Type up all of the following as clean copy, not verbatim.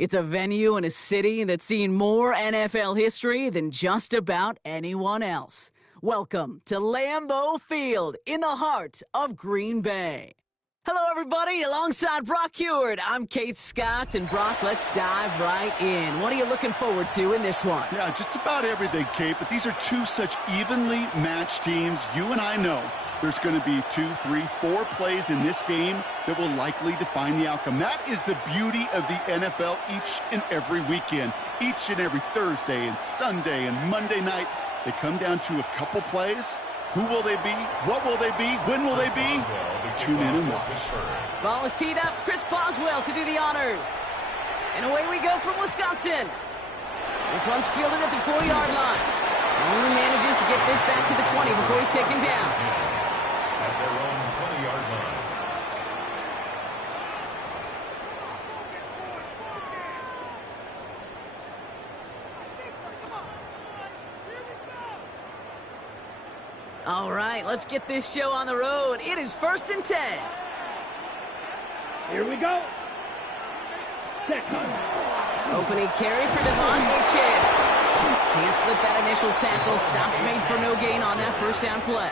It's a venue in a city that's seen more NFL history than just about anyone else. Welcome to Lambeau Field in the heart of Green Bay. Hello, everybody. Alongside Brock Huard, I'm Kate Scott. And Brock, let's dive right in. What are you looking forward to in this one? Yeah, just about everything, Kate. But these are two such evenly matched teams. You and I know there's going to be 2, 3, 4 plays in this game that will likely define the outcome. That is the beauty of the NFL each and every weekend. Each and every Thursday and Sunday and Monday night, they come down to a couple plays. Who will they be? What will they be? When will they be? Tune in and watch. Ball is teed up. Chris Boswell to do the honors. And away we go from Wisconsin. This one's fielded at the 4-yard line. Only manages to get this back to the 20 before he's taken down. At their own 20-yard line. All right, let's get this show on the road. It is 1st and 10. Here we go. Opening carry for Devon Achane. Can't slip that initial tackle. Stops made for no gain on that first down play.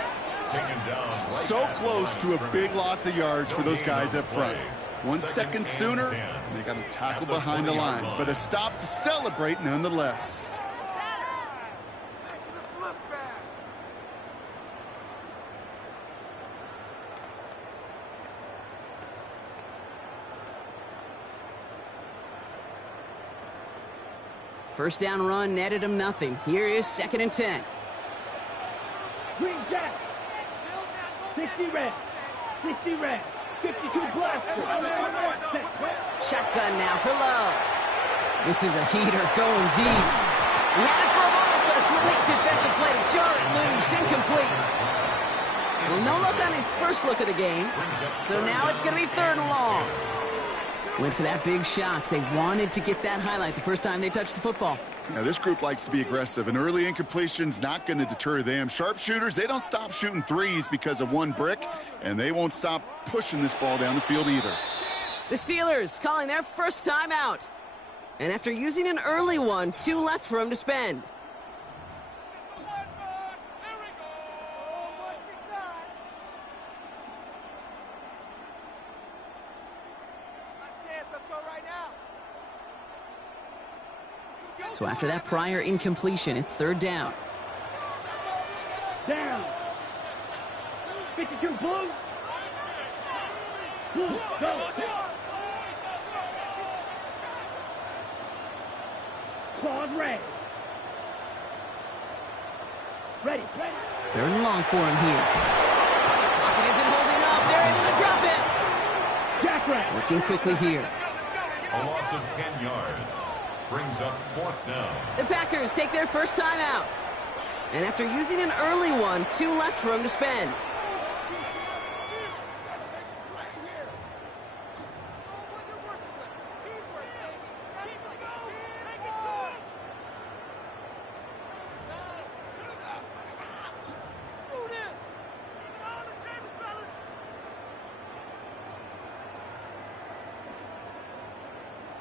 Taken down right So at close to a big loss of yards for those guys up front. 1 second sooner, and 10. and they got a tackle behind the line. But a stop to celebrate nonetheless. First down run netted him nothing. Here is 2nd and 10. Green Jack. 60 red. 60 red. 52 black. Shotgun now for Love. This is a heater going deep. He had it for a moment, but a quick defensive play to jar it loose. Incomplete. Well, no look on his first look of the game. So now it's going to be 3rd and long. Went for that big shot. They wanted to get that highlight the first time they touched the football. Now, this group likes to be aggressive. An early incompletion's not going to deter them. Sharpshooters, they don't stop shooting threes because of one brick, and they won't stop pushing this ball down the field either. The Steelers calling their first time out. And after using an early one, 2 left for him to spend. So after that prior incompletion, it's 3rd down. Down. 52 blue. Blue, go. Claws red. Ready. 3rd and long for him here. Pocket isn't holding up. They're into the drop it. Jack red. Working quickly here. A loss of 10 yards. Brings up 4th down. The Packers take their first time out. And after using an early one, 2 left for him to spend.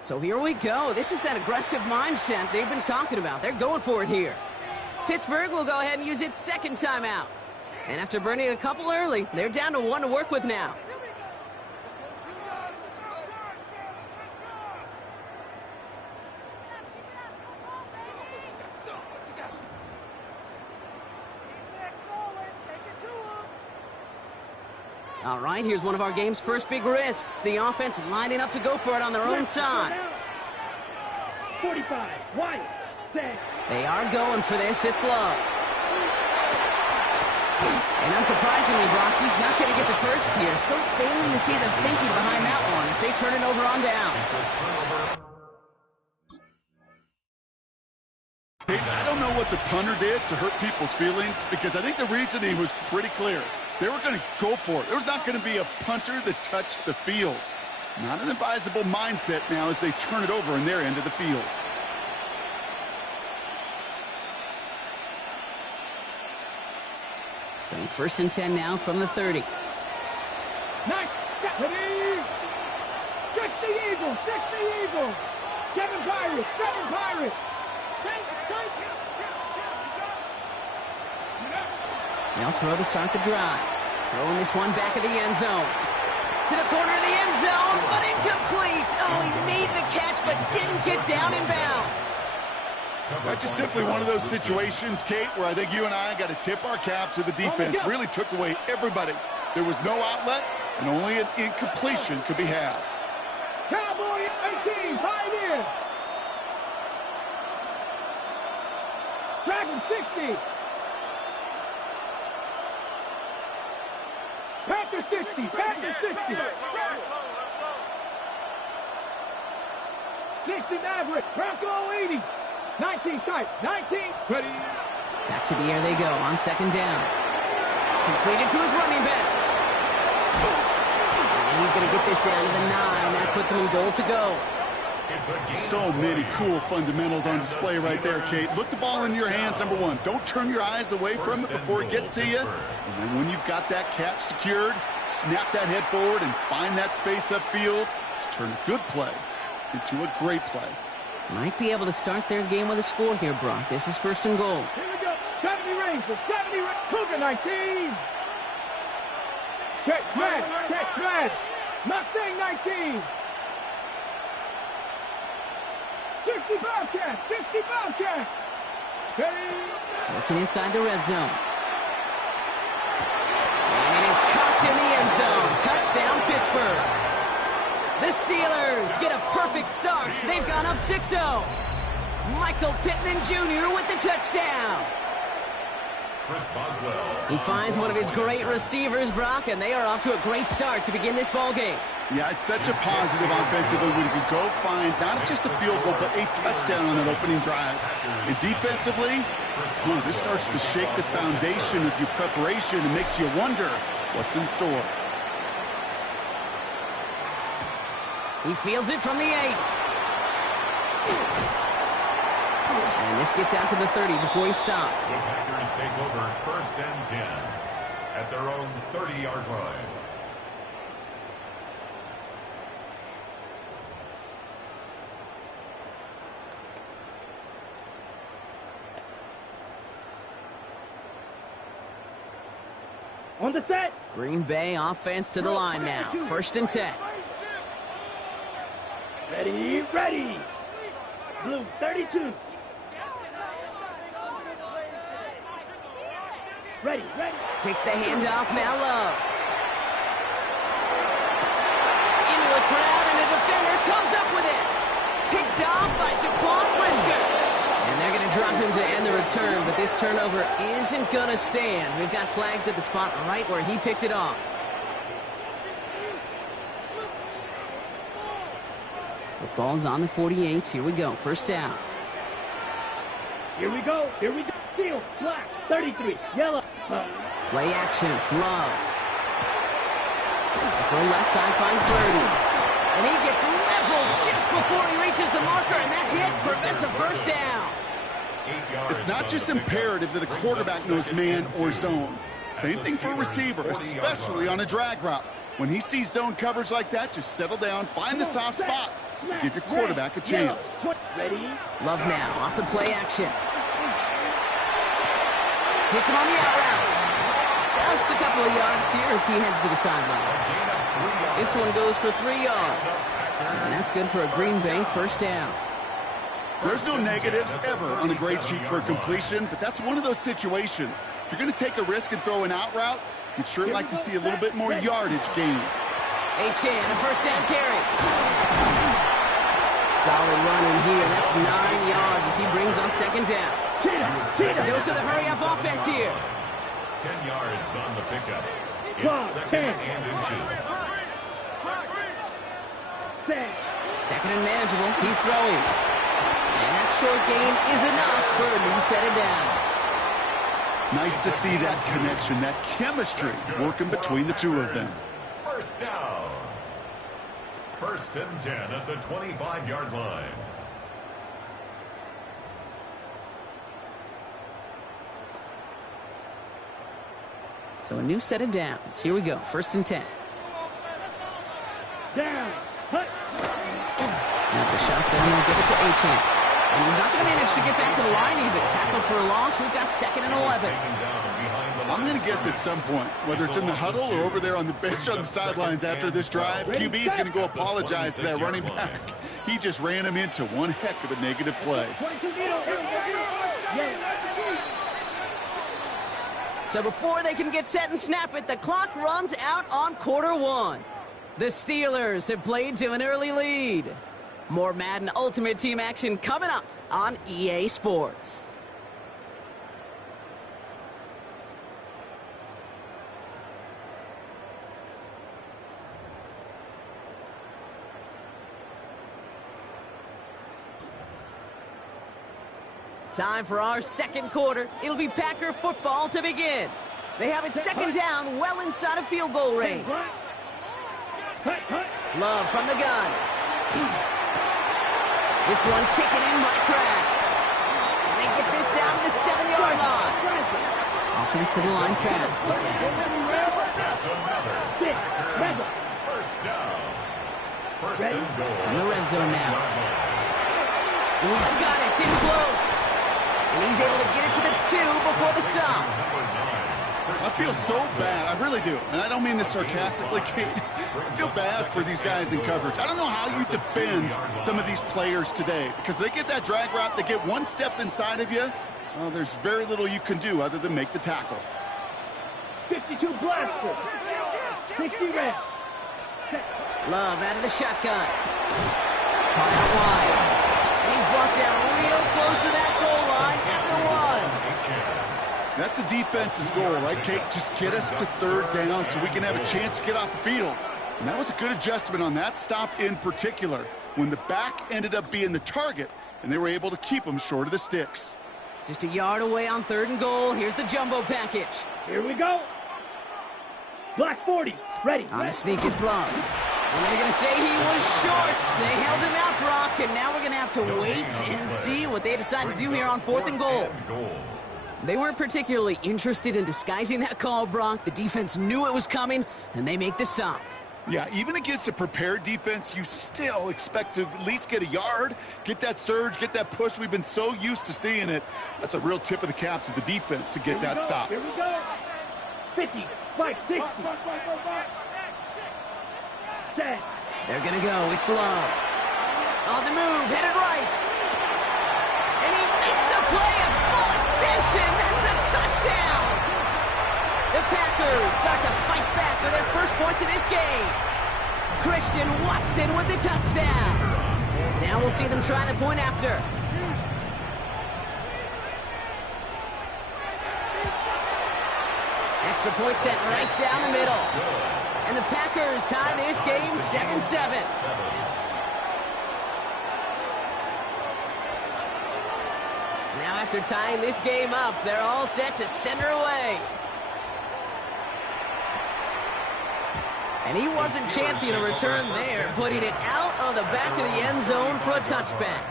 So here we go. This is that aggressive mindset they've been talking about. They're going for it here. Pittsburgh will go ahead and use its 2nd timeout. And after burning a couple early, they're down to 1 to work with now. All right, here's one of our game's first big risks. The offense lining up to go for it on their own side. 45, White, set. They are going for this. It's Love. And unsurprisingly, Brock, he's not going to get the first here. Still failing to see the thinking behind that one as they turn it over on downs. I don't know what the punter did to hurt people's feelings, because I think the reasoning was pretty clear. They were going to go for it. There's not going to be a punter that touched the field. Not an advisable mindset now as they turn it over in their end of the field. So 1st and 10 now from the 30. Nice. Ready. 60 Eagles. 60 Eagles. Seven Pirates. Seven Pirates. They'll throw to start the drive. Throwing this one back of the end zone. To the corner of the end zone, but incomplete. Oh, he made the catch, but didn't get down in bounds. That's just simply one of those situations, Kate, where I think you and I got to tip our cap to the defense. Really took away everybody. There was no outlet, and only an incompletion could be had. Cowboy 18, Pioneer. Dragon 60. Panther 60, Panther 60. 60 Maverick, Bronco 80. 19 tight, 19, ready. Back to the air they go on second down. Completed to his running back. And he's going to get this down to the 9. That puts him in goal to go. So many cool fundamentals on display right there, Kate. Look the ball in your hands, number one. Don't turn your eyes away from it before it gets to you. And then when you've got that catch secured, snap that head forward and find that space upfield to turn a good play into a great play. Might be able to start their game with a score here, Brock. This is first and goal. Here we go, 70 Rangers, 70 Rangers, Cougar 19. Check smash, Mustang 19. 60 Bobcats, 60 Bobcats. Ready. Working inside the red zone. And it is caught in the end zone. Touchdown, Pittsburgh. The Steelers get a perfect start. They've gone up 6-0. Michael Pittman Jr. with the touchdown. Chris Boswell. He finds one of his great receivers, Brock, and they are off to a great start to begin this ball game. Yeah, it's such a positive offensively when you can go find not just a field goal, but a touchdown on that opening drive. And defensively, this starts to shake the foundation of your preparation and makes you wonder what's in store. He fields it from the 8. And this gets out to the 30 before he stops. The Packers take over first and 10 at their own 30-yard line. On the set. Green Bay offense to the line now. First and 10. Ready, ready. Blue 32. Ready, ready. Takes the handoff, now Love. Into a crowd, and a defender comes up with it. Picked off by Jaquan Brisker. And they're going to drop him to end the return, but this turnover isn't going to stand. We've got flags at the spot right where he picked it off. The ball's on the 48. Here we go. First down. Here we go. Here we go. Field, black, 33, yellow. Play action. Love. The throw left side finds Birdie. And he gets leveled just before he reaches the marker, and that hit prevents a first down. It's not just imperative that a quarterback knows man or zone. Same thing for a receiver, especially on a drag route. When he sees zone coverage like that, just settle down, find the soft spot, and give your quarterback a chance. Ready? Love now, off the play action. Hits him on the out route. Just a couple of yards here as he heads to the sideline. This one goes for 3 yards. And that's good for a Green Bay first down. There's no negatives ever on a grade sheet for a completion, but that's one of those situations. If you're going to take a risk and throw an out route, you'd sure like to see a little bit more yardage gained. Achane, a first down carry. Solid run in here. That's 9 yards as he brings up second down. Dose of the hurry-up offense here. 10 yards on the pickup. It's second and inches. Second and manageable. He's throwing. And that short gain is enough for a new set of down. Nice to see that connection, that chemistry working between the two of them. First down. First and 10 at the 25-yard line. So a new set of downs. Here we go. First and 10. Down. Now The shotgun will give it to Achane. And he's not going to manage to get back to the line even. Tackled for a loss. We've got 2nd and 11. I'm going to guess at some point, whether it's in the huddle or over there on the bench on the sidelines after this drive, QB is going to go apologize to that running back. He just ran him into one heck of a negative play. So before they can get set and snap it, the clock runs out on quarter 1. The Steelers have played to an early lead. More Madden Ultimate Team action coming up on EA Sports. Time for our second quarter. It'll be Packer football to begin. They have it 2nd down, well inside of field goal range. Love from the gun. This one taken in by Kraft. And they get this down to the 7-yard line. Offensive line fast. First down. First and goal. In the red zone now. And he's got it. It's in close. And he's able to get it to the 2 before the stop. I feel so bad. I really do. And I don't mean this sarcastically, Kate. I feel bad for these guys in coverage. I don't know how you defend some of these players today because they get that drag route, they get one step inside of you. Well, there's very little you can do other than make the tackle. 52 blaster. 60 red. Love out of the shotgun. Caught out wide. And he's brought down real close to that goal line at the 1. That's a defense's goal, right, Kate? Just get us to 3rd down so we can have a chance to get off the field. And that was a good adjustment on that stop in particular when the back ended up being the target and they were able to keep them short of the sticks. Just a yard away on 3rd and goal. Here's the jumbo package. Here we go. Black 40, ready. On a sneak, it's Love. And they're going to say he was short. They held him out, Brock, and now we're going to have to wait and see what they decide to do here on 4th and goal. They weren't particularly interested in disguising that call, Brock. The defense knew it was coming, and they make the stop. Yeah, even against a prepared defense, you still expect to at least get a yard, get that surge, get that push. We've been so used to seeing it. That's a real tip of the cap to the defense to get that stop. Here we go. 50, 60. Set. They're going to go. It's Love. On the move, headed right. And he makes the play, a full extension. That's a touchdown. The Packers start to fight back for their first points of this game. Christian Watson with the touchdown. Now we'll see them try the point after. Extra point set right down the middle. And the Packers tie this game 7-7. Now after tying this game up, they're all set to send her away. And he wasn't chancing a return there, putting it out of the back of the end zone for a touchback.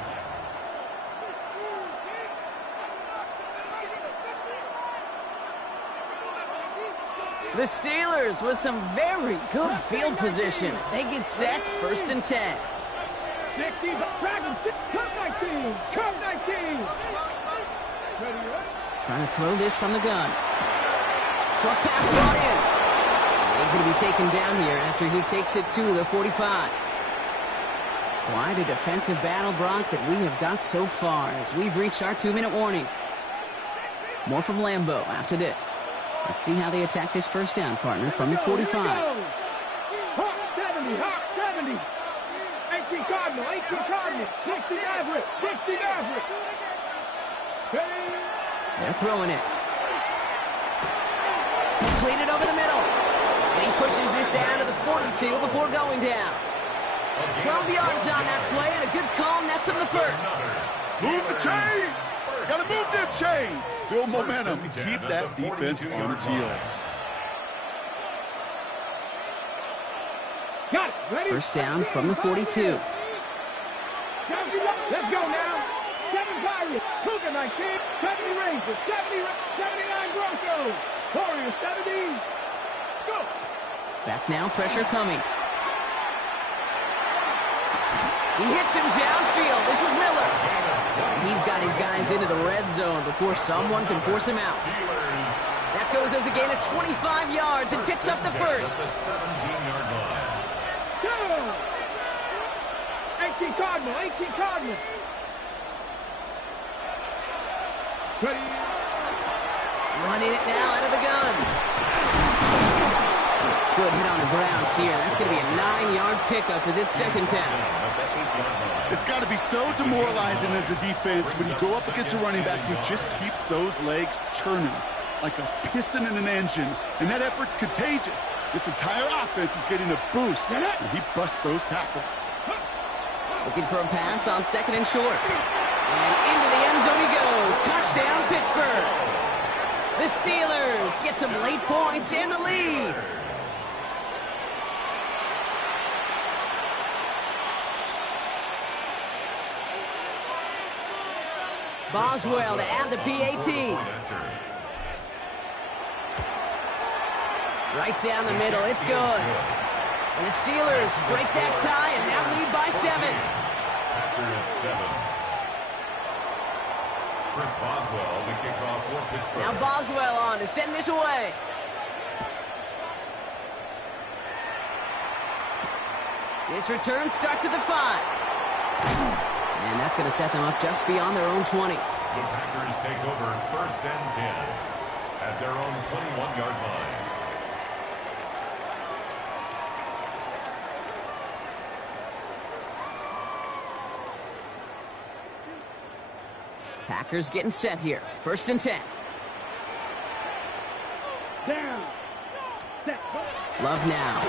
The Steelers with some very good field position as they get set, 1st and 10. 60, Dragons, come 19, come 19. Trying to throw this from the gun. Short pass brought in. He's going to be taken down here after he takes it to the 45. Quite a defensive battle, Brock, that we have got so far as we've reached our 2-minute warning. More from Lambeau after this. Let's see how they attack this first down, partner, from the 45. Hawk 70, Hawk 70. 18 Cardinal, 18 Cardinal. 60 Maverick, 60 Maverick. They're throwing it. Completed over the middle. And he pushes this down to the 42 before going down. 12 yards on that play, and a good call nets him the first. Move the chains! Gotta move them chains! Build momentum. Keep that defense on its heels. Got it. Ready? First down from the 42. Let's go now. 7 Pirates, Cougar 19, 70 Rangers, 79 Broncos, Warriors 70. Let's go. Back now, pressure coming. He hits him downfield. This is Miller. He's got his guys into the red zone before someone can force him out. That goes as a gain of 25 yards and picks up the first. 17-yard line. Go! 18 Cardinal, 18 Cardinal. Ready? Running it now out of the gun. Good hit on the grounds here. That's going to be a 9-yard pickup as it's second down. It's got to be so demoralizing as a defense when you go up against a running back who just keeps those legs churning like a piston in an engine, and that effort's contagious. This entire offense is getting a boost, and he busts those tackles. Looking for a pass on second and short. And into the end zone he goes. Touchdown, Pittsburgh. The Steelers get some late points and the lead. Boswell to add the PAT. Right down the middle, it's good. And the Steelers break that tie and now lead by 7. After 7. Chris Boswell, the kickoff for Pittsburgh. Now Boswell on to send this away. This return starts at the 5. And that's going to set them up just beyond their own 20. The Packers take over 1st and 10 at their own 21-yard line. Packers getting set here. 1st and 10. Down. Set. Love now.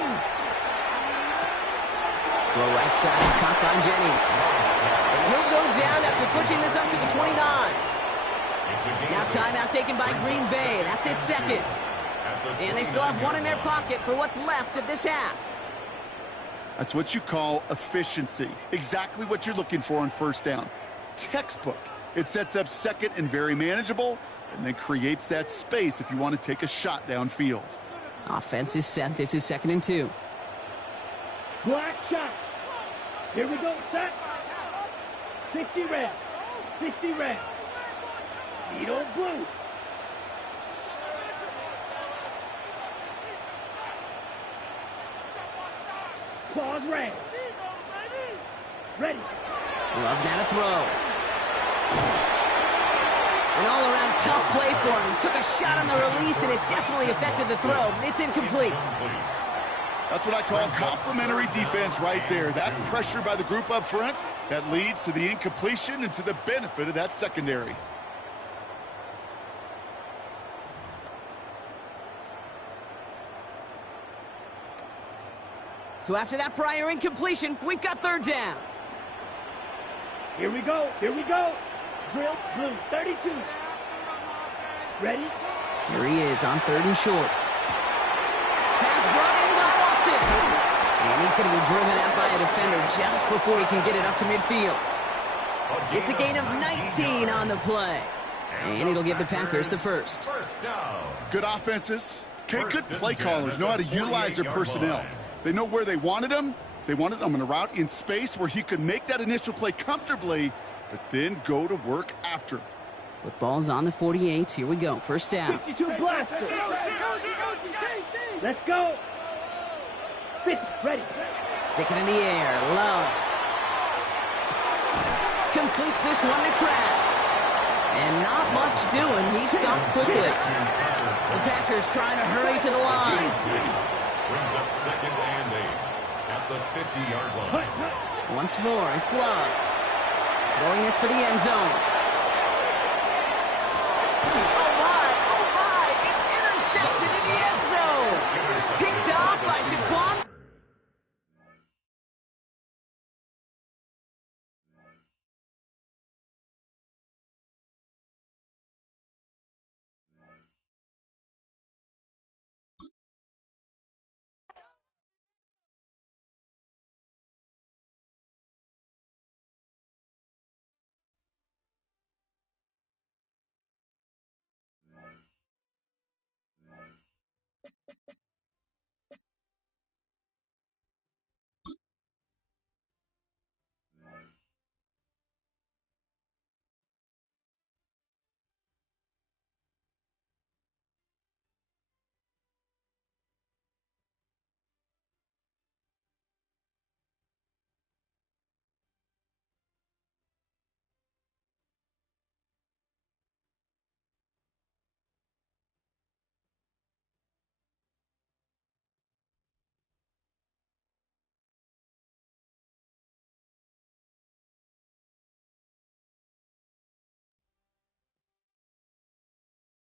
Throw right side is caught by Jennings. And he'll go down after pushing this up to the 29. Now timeout taken by Green Bay. That's it, second. And they still have one in their pocket for what's left of this half. That's what you call efficiency. Exactly what you're looking for on first down. Textbook. It sets up second and very manageable, and then creates that space if you want to take a shot downfield. Offense is set. This is 2nd and 2. Black shot. Here we go, set. 60 red. 60 red. Needle blue. Claws red. Ready. Love now to throw. An all-around tough play for him. He took a shot on the release, and it definitely affected the throw. It's incomplete. That's what I call complimentary defense right there. That pressure by the group up front, that leads to the incompletion and to the benefit of that secondary. So after that prior incompletion, we've got 3rd down. Here we go. Here we go. Drill blue. 32. Ready? Here he is on 3rd and short. Pass brought in by Watson. And he's going to be driven out by a defender just before he can get it up to midfield. It's a gain of 19 on the play. And it'll give the Packers the first. Good offenses. Okay, good play callers know how to utilize their personnel. They know where they wanted them. They wanted him in a route in space where he could make that initial play comfortably, but then go to work after. Football's on the 48. Here we go. First down. 52 blaster. Let's go. 50. Ready. Stick it in the air. Love. Completes this one to Kraft. And not much doing. He stopped quickly. The Packers trying to hurry to the line. Brings up 2nd and 8 at the 50-yard line. Once more, it's Love. Throwing this for the end zone. Oh my, it's intercepted in the end zone. Picked off by Jaquan.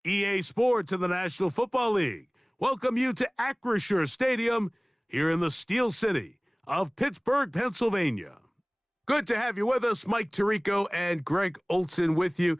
EA Sports and the National Football League welcome you to Acrisure Stadium here in the Steel City of Pittsburgh, Pennsylvania. Good to have you with us. Mike Tirico and Greg Olson with you.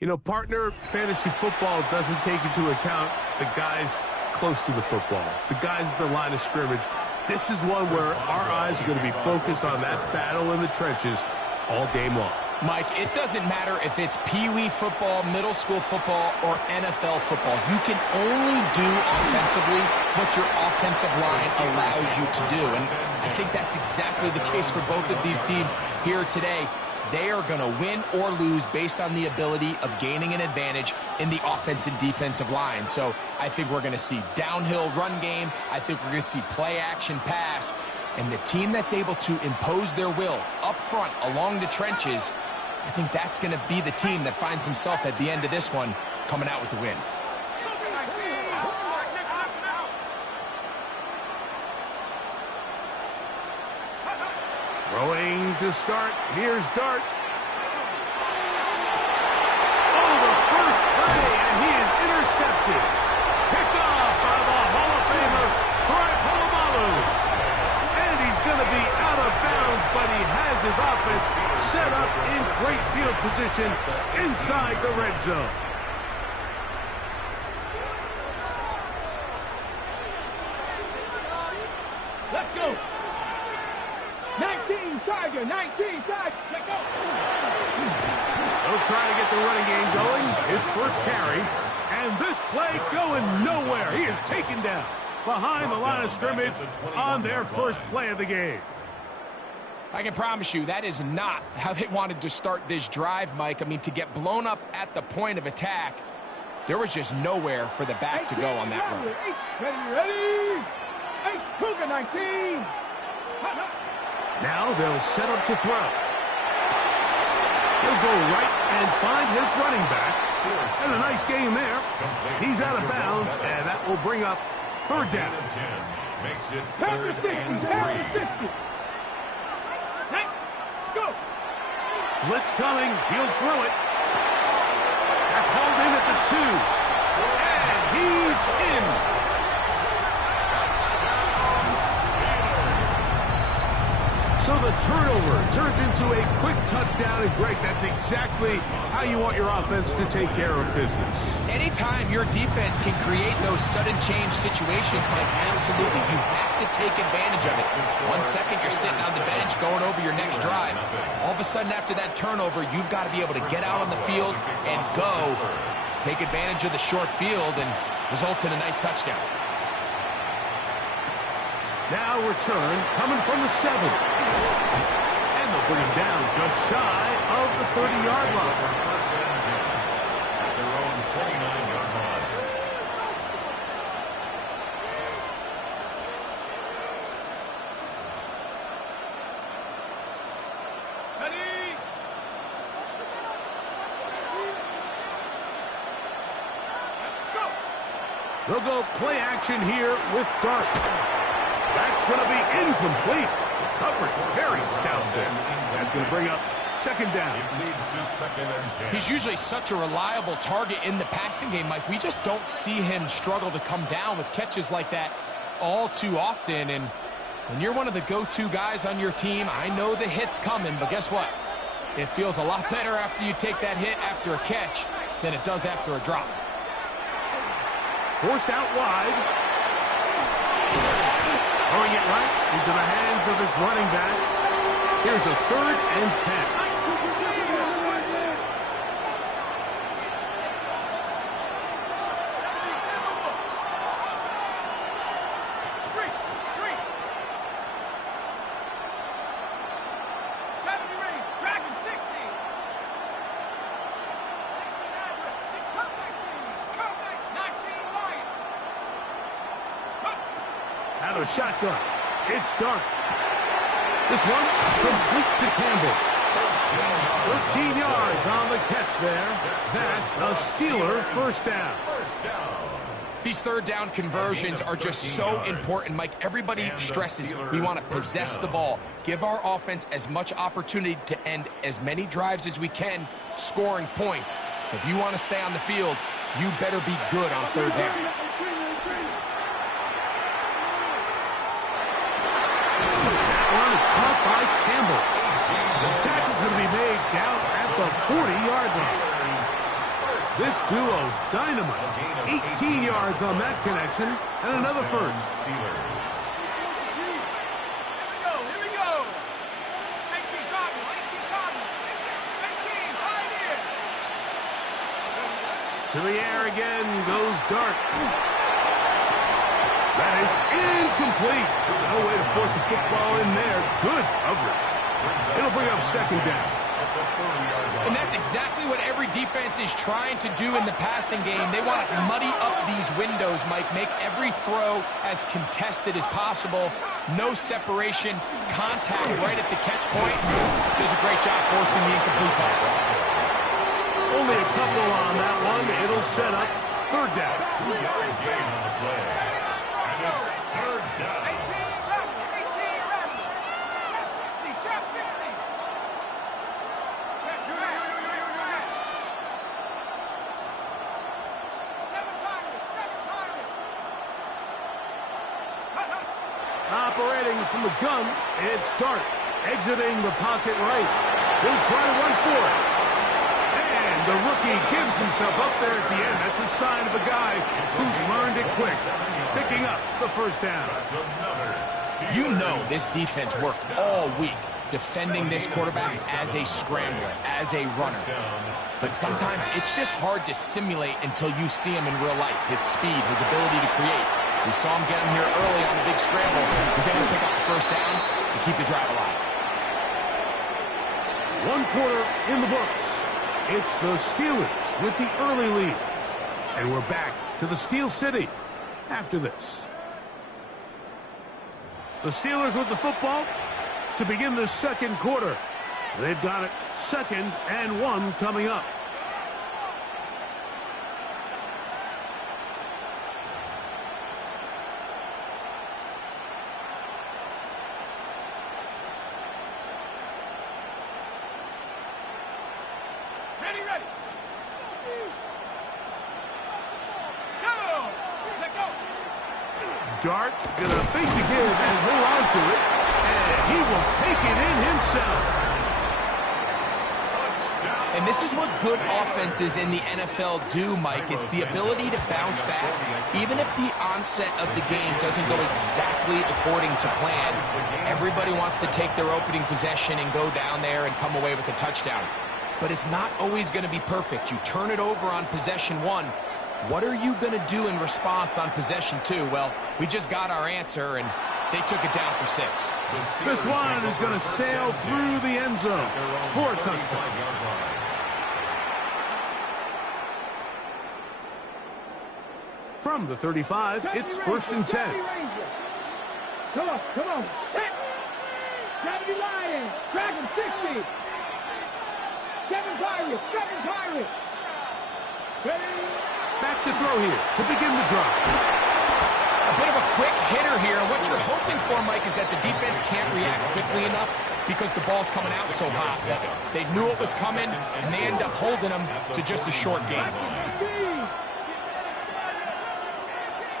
You know, partner, fantasy football doesn't take into account the guys close to the football, the guys at the line of scrimmage. This is one where our eyes are going to be focused on that battle in the trenches all game long. Mike, it doesn't matter if it's Pee-wee football, middle school football, or NFL football. You can only do offensively what your offensive line allows you to do. And I think that's exactly the case for both of these teams here today. They are going to win or lose based on the ability of gaining an advantage in the offense and defensive line. So I think we're going to see downhill run game. I think we're going to see play action pass. And the team that's able to impose their will up front along the trenches, I think that's going to be the team that finds himself at the end of this one coming out with the win. Throwing to start. Here's Dart. Oh, the first play, and he is intercepted. Picked off by the Hall of Famer, Troy Polamalu. And he's going to be out of bounds, but he has his offense set up in great field position inside the red zone. Let's go. 19 Tiger, 19 Tiger. Let's go. They'll try to get the running game going. His first carry. And this play going nowhere. He is taken down behind the line of scrimmage on their first play of the game. I can promise you that is not how they wanted to start this drive, Mike. I mean, to get blown up at the point of attack, there was just nowhere for the back to go on that run. Ready? 8 Cougar 19. Now they'll set up to throw. He'll go right and find his running back. And a nice game there. He's out of bounds, and that will bring up third down. Makes it Pound third the 60, and pound the 3. 60. Let's go. Blitz coming. He'll throw it. That's hauled in at the 2. And he's in. So the turnover turns into a quick touchdown, and Greg, that's exactly how you want your offense to take care of business. Anytime your defense can create those sudden change situations, Mike, absolutely, you have to take advantage of it. 1 second, you're sitting on the bench going over your next drive. All of a sudden, after that turnover, you've got to be able to get out on the field and go, take advantage of the short field, and results in a nice touchdown. Now return coming from the 7. And they'll bring him down just shy of the 30-yard line. At their own 29-yard line. Ready? Go. They'll go play action here with Dart. That's going to be incomplete. Coverage very stout there. That's going to bring up second down. It leads to second and 10. He's usually such a reliable target in the passing game, Mike. We just don't see him struggle to come down with catches like that all too often. And when you're one of the go-to guys on your team, I know the hit's coming, but guess what? It feels a lot better after you take that hit after a catch than it does after a drop. Forced out wide. Throwing it right into the hands of his running back. Here's a 3rd and 10. Out of shotgun. It's Dart. This one complete to Campbell. 13 yards on the catch there. That's a Steeler first down. These third down conversions are just so important, Mike. Everybody stresses we want to possess the ball, give our offense as much opportunity to end as many drives as we can, scoring points. So if you want to stay on the field, you better be good on third down. That one is caught by Campbell. The tackle's going to be made down at the 40-yard line. This duo, dynamite. 18 yards on that connection, and another first. To the air again goes Dart. That is incomplete. No way to force a football in there. Good coverage. It'll bring up second down. And that's exactly what every defense is trying to do in the passing game. They want to muddy up these windows, Mike, make every throw as contested as possible. No separation, contact right at the catch point. Does a great job forcing the incomplete pass. Only a couple on that one. It'll set up third down. 2-yard gain on the play. And it's third down. 18, 11, 18, 11. Chop 60. Operating from the gun, it's Dart. Exiting the pocket right. He'll try to run for it. And the rookie gives himself up there at the end. That's a sign of a guy who's learned it quick. Picking up the first down. You know this defense worked all week defending this quarterback as a scrambler, as a runner. But sometimes it's just hard to simulate until you see him in real life. His speed, his ability to create. We saw him get him here early on a big scramble. He's able to pick up the first down and keep the drive alive. 1 quarter in the books. It's the Steelers with the early lead. And we're back to the Steel City after this. The Steelers with the football to begin the second quarter. They've got it 2nd and 1 coming up. Ready. Dart gonna fake the give and hold on to it, and he will take it in himself. And this is what good offenses in the NFL do, Mike. It's the ability to bounce back. Even if the onset of the game doesn't go exactly according to plan, everybody wants to take their opening possession and go down there and come away with a touchdown. But it's not always going to be perfect. You turn it over on possession 1. What are you going to do in response on possession 2? Well, we just got our answer, and they took it down for 6. This one is going to sail through the end zone for a touchdown. From the 35, it's 1st and 10. Come on. Hit. 70 Lions. Drag him 60. 7 Pirates. Ready. Back to throw here to begin the drive. A bit of a quick hitter here. What you're hoping for, Mike, is that the defense can't react quickly enough because the ball's coming out so hot. They knew it was coming, and they end up holding them to just a short game.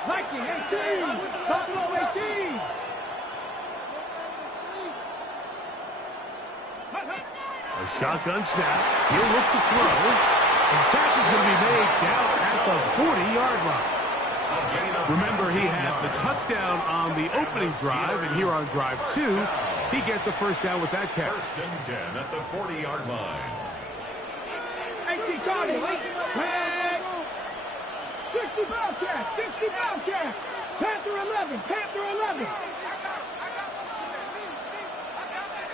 Viking 18. Buffalo 18. A shotgun snap. He'll look to throw. And tackle's going to be made down at the 40-yard line. Remember, he had the touchdown on the opening drive, and here on drive 2, he gets a first down with that catch. 1st and 10 at the 40-yard line. 18 Cardinals. 60 Bobcats. Panther 11.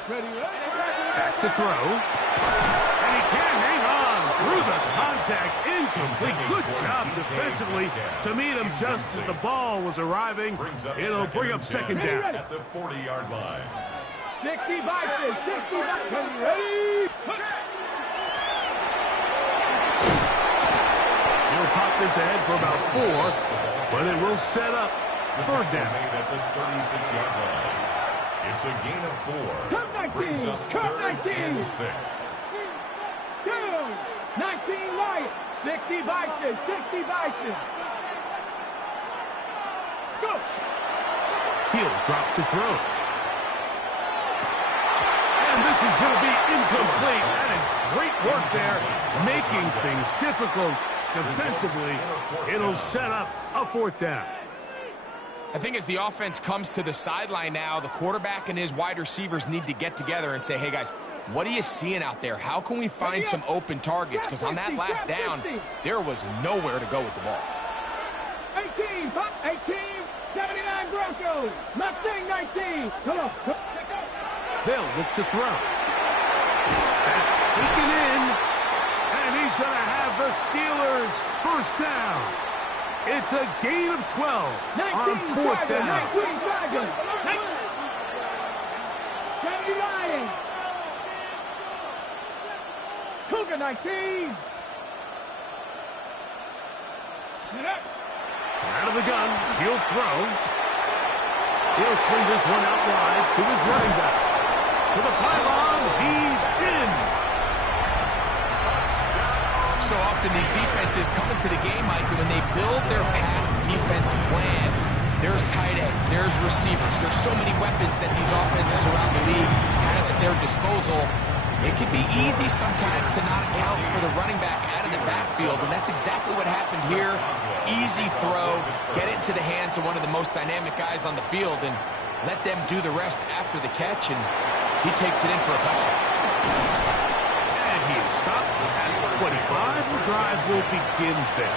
Ready. Back to throw. And he can hang on through the contact. Incomplete. Good job defensively to meet him just as the ball was arriving. It'll bring up second down. At the 40-yard line. 60 Vikings. Ready. He'll pop this ahead for about 4, but it will set up third down. At the 36-yard line. It's a gain of 4. Cut 19. Brings up 3rd and 6. 19 Lions. quiet. 60 Bison, 60 Bison. Go. He'll drop to throw. And this is going to be incomplete. That is great work there, making things difficult defensively. It'll set up a 4th down. I think as the offense comes to the sideline now, the quarterback and his wide receivers need to get together and say, hey, guys, what are you seeing out there? How can we find some open targets? Because on that last down, there was nowhere to go with the ball. 18, 79 Broncos. Mustang 19. Come on. They'll look to throw. That's taken in. And he's going to have the Steelers 1st down. It's a gain of 12 on 4th down. 19 Tigers. 70 Lions. Cougar 19. Out of the gun, he'll throw. He'll swing this one out wide to his running back. To the pylon, he's in. So often these defenses come into the game, Mike, and when they build their pass defense plan, there's tight ends, there's receivers, there's so many weapons that these offenses around the league have at their disposal. It can be easy sometimes to not account for the running back out of the backfield, and that's exactly what happened here. Easy throw, get it into the hands of one of the most dynamic guys on the field, and let them do the rest after the catch, and he takes it in for a touchdown. And he is stopped at 25. The drive will begin there.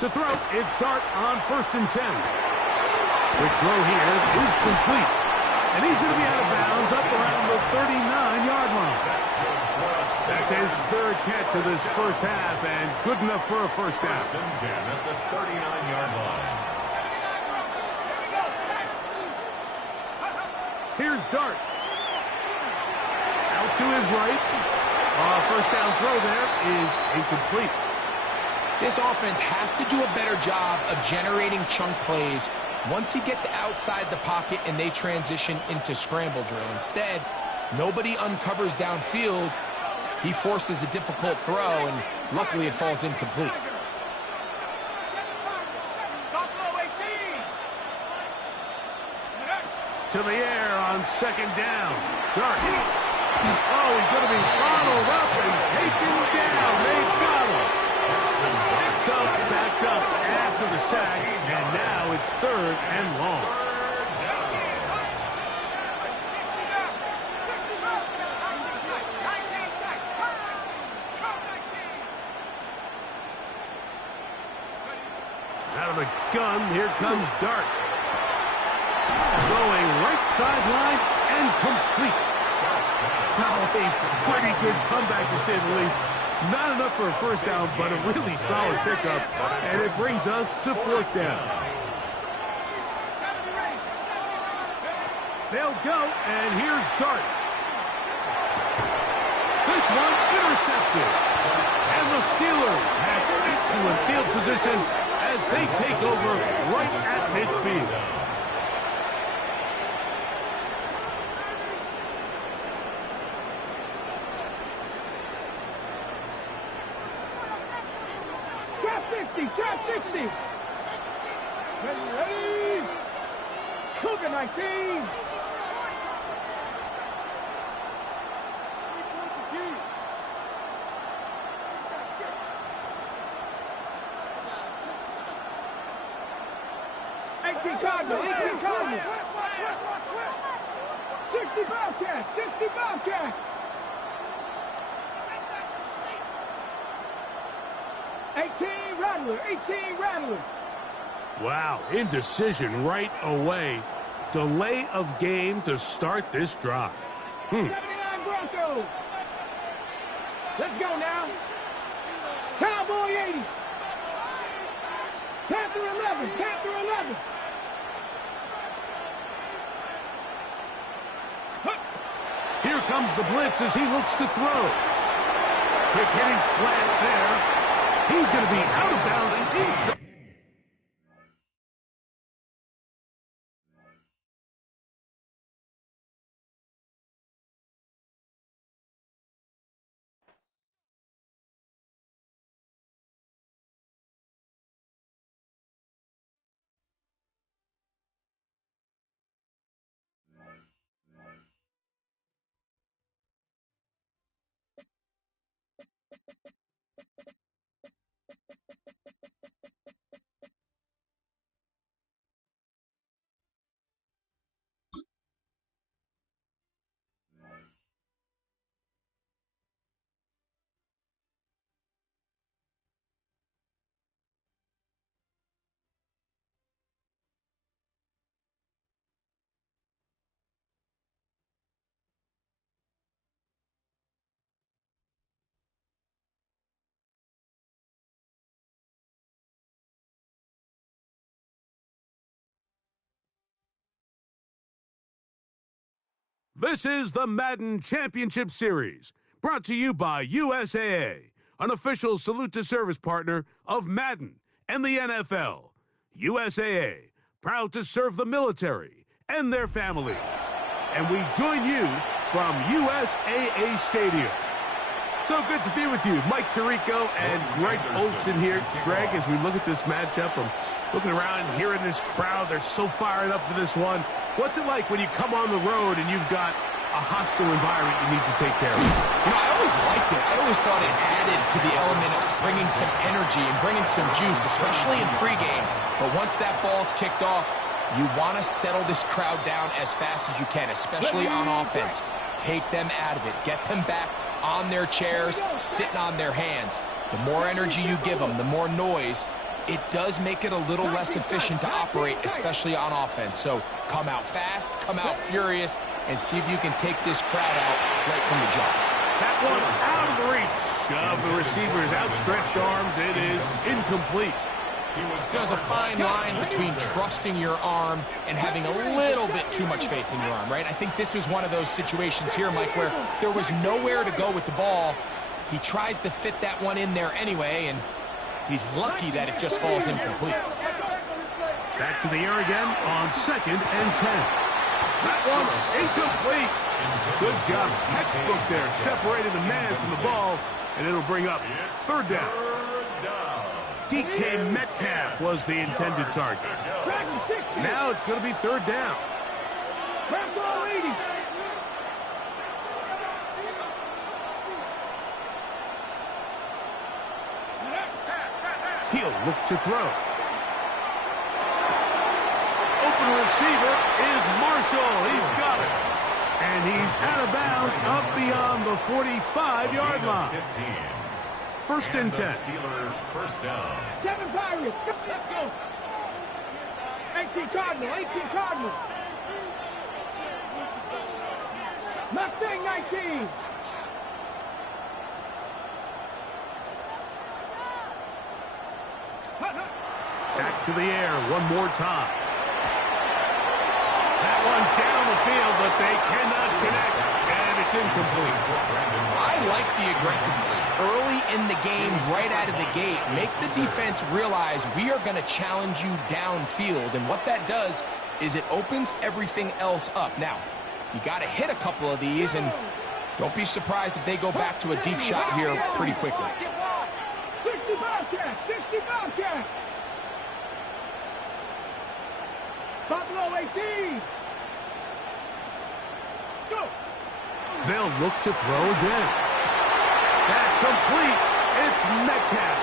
To throw, it's Dart on 1st and 10. Quick throw here is complete. And he's going to be out of bounds up around the 39-yard line. That's his 3rd catch of this 1st half and good enough for a 1st down. 1st and 10 at the 39-yard line. Here's Dart. Out to his right. 1st down throw there is incomplete. This offense has to do a better job of generating chunk plays once he gets outside the pocket and they transition into scramble drill. Instead, nobody uncovers downfield. He forces a difficult throw, and luckily it falls incomplete. To the air on 2nd down. Dart. Oh, he's going to be followed up and taken down. They've got him. So back up after the sack, and now it's 3rd and long. Out of the gun, here comes Dart. Throwing right sideline and complete. Oh, a pretty good comeback to say the least. Not enough for a 1st down, but a really solid pickup. And it brings us to 4th down. They'll go, and here's Dart. This one intercepted. And the Steelers have excellent field position as they take over right at midfield. Trap 60. Ready. Cougar 19. Cardinals. 60 Bobcats. 18 Rattler. Wow, indecision right away. Delay of game to start this drive. 79 Broncos. Let's go now. Cowboy 80. Panther 11. Here comes the blitz as he looks to throw. Quick hitting slant there. He's going to be out of bounds inside. This is the Madden Championship Series, brought to you by USAA, an official salute-to-service partner of Madden and the NFL. USAA, proud to serve the military and their families. And we join you from USAA Stadium. So good to be with you. Mike Tirico and Greg Olson here. Greg, as we look at this matchup, I'm looking around, hearing this crowd. They're so fired up for this one. What's it like when you come on the road and you've got a hostile environment you need to take care of? You know, I always liked it. I always thought it added to the element of bringing some energy and bringing some juice, especially in pregame. But once that ball's kicked off, you want to settle this crowd down as fast as you can, especially on offense. Take them out of it. Get them back on their chairs, sitting on their hands. The more energy you give them, the more noise, it does make it a little less efficient to operate, especially on offense. So come out fast, come out furious, and see if you can take this crowd out right from the jump. That one out of the reach of the receiver's outstretched arms. It is incomplete. There's a fine line between trusting your arm and having a little bit too much faith in your arm, right? I think this was one of those situations here, Mike, where there was nowhere to go with the ball. He tries to fit that one in there anyway, and he's lucky that it just falls incomplete. Back to the air again on 2nd and 10. That one incomplete. Good job, textbook there, separating the man from the ball, and it'll bring up 3rd down. DK Metcalf was the intended target. Now it's going to be 3rd down. He'll look to throw. Open receiver is Marshall. He's got it. And he's out of bounds up beyond the 45-yard line. 1st and 10. First down. 7 Pirates. Let's go. 18 Cardinal. 18 Cardinal. Mustang 19. Back to the air one more time. That one down the field, but they cannot connect, and it's incomplete. I like the aggressiveness early in the game, right out of the gate. Make the defense realize we are going to challenge you downfield, and what that does is it opens everything else up. Now, you got to hit a couple of these, and don't be surprised if they go back to a deep shot here pretty quickly. 60 Bobcat. 60 Bobcat. Buffalo 18. Go. They'll look to throw again. That's complete. It's Metcalf.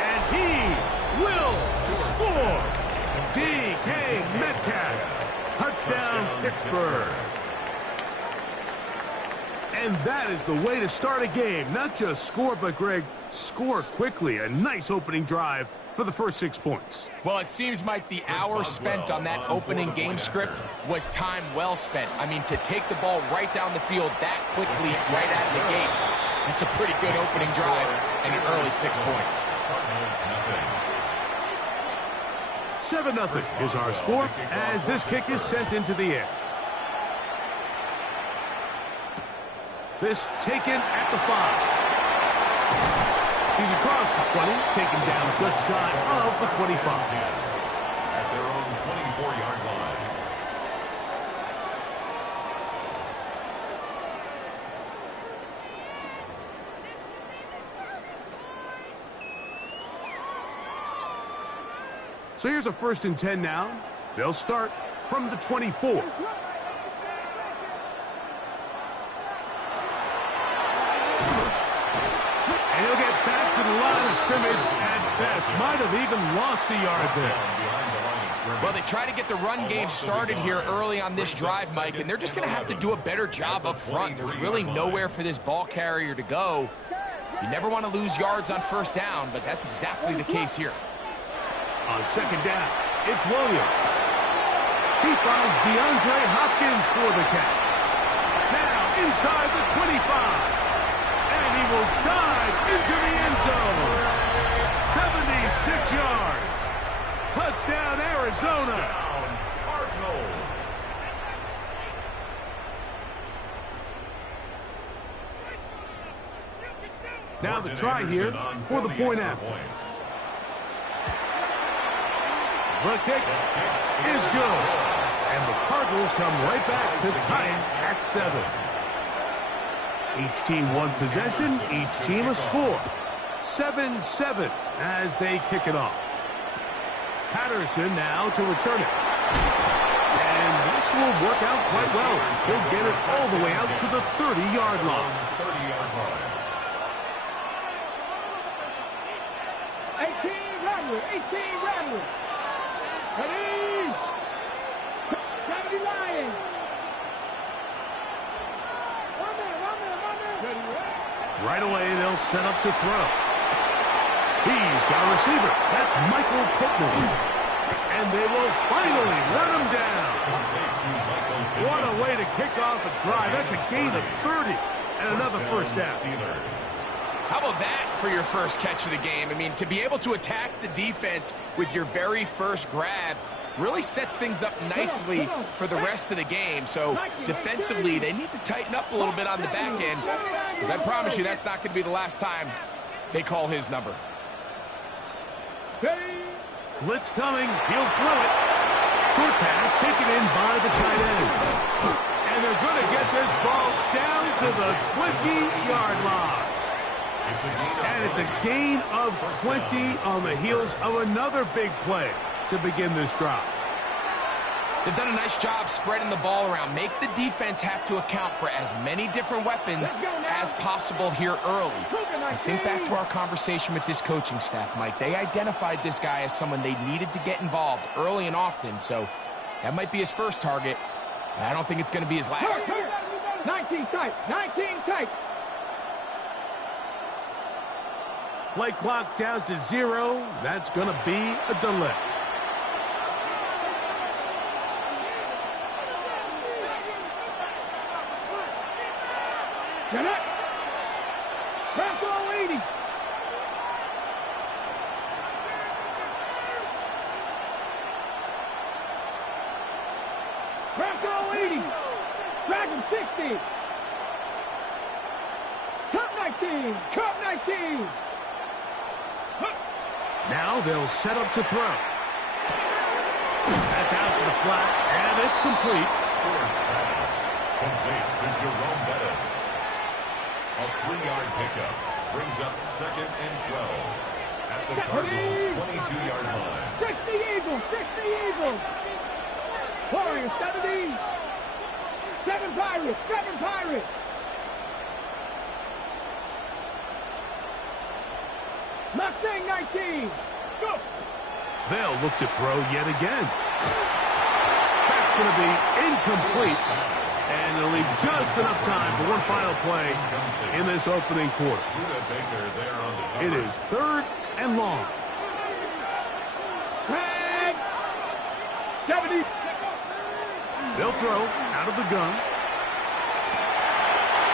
And he will score. DK Metcalf. Touchdown, Pittsburgh. And that is the way to start a game. Not just score, but, Greg, score quickly. A nice opening drive for the first 6 points. Well, it seems like the hour spent on that opening game script was time well spent. I mean, to take the ball right down the field that quickly, right out of the gates, that's a pretty good opening drive and an early 6 points. 7-0 is our score as this kick is sent into the air. This taken at the 5. He's across the 20, taken down just shy of the 25. At their own 24-yard line. So here's a 1st and 10 now. They'll start from the 24. And he'll get back to the line of scrimmage at best. Might have even lost a yard there. Well, they try to get the run game started here early on this drive, Mike, and they're just going to have to do a better job up front. There's really nowhere for this ball carrier to go. You never want to lose yards on 1st down, but that's exactly the case here. On 2nd down, it's Williams. He finds DeAndre Hopkins for the catch. Now inside the 25. And he will dive into the end zone. 76 yards. Touchdown, Arizona. Touchdown, Cardinals. Now the try here for the point after. The kick is good. And the Cardinals come right back to tie it at 7. Each team one possession, each team a score. 7-7 as they kick it off. Patterson now to return it. And this will work out quite well. He'll get it all the way out to the 30-yard line. 30-yard line. 18 Rattler. Ready? 70 Lions. One man. Ready. Right away, they'll set up to throw. He's got a receiver. That's Michael Pittman. And they will finally run him down. What a way to kick off a drive. That's a gain of 30 and another 1st down. How about that for your first catch of the game? I mean, to be able to attack the defense with your very first grab really sets things up nicely for the rest of the game. So defensively, they need to tighten up a little bit on the back end, because I promise you that's not going to be the last time they call his number. Blitz coming. He'll throw it. Short pass taken in by the tight end. And they're going to get this ball down to the 20-yard line. And it's a gain of 20 on the heels of another big play to begin this drive. They've done a nice job spreading the ball around. Make the defense have to account for as many different weapons as possible here early. I think back to our conversation with this coaching staff, Mike. They identified this guy as someone they needed to get involved early and often, so that might be his first target. I don't think it's going to be his last. 19 tight. Play clock down to 0. That's going to be a delay. Get it. Bronco 80. Bronco 80. Dragon 60. Cup 19. Now they'll set up to throw. That's out to the flat, and it's complete. Storage pass. Complete to Jerome Bettis. A 3-yard pickup brings up 2nd and 12 at the Cardinals' 22-yard line. 60 Eagles. Warriors 70. 7 Pirates. Mustang 19. Go. They'll look to throw yet again. That's going to be incomplete. And it'll leave just enough time for one final play in this opening quarter. It is 3rd and long. 70. They'll throw out of the gun.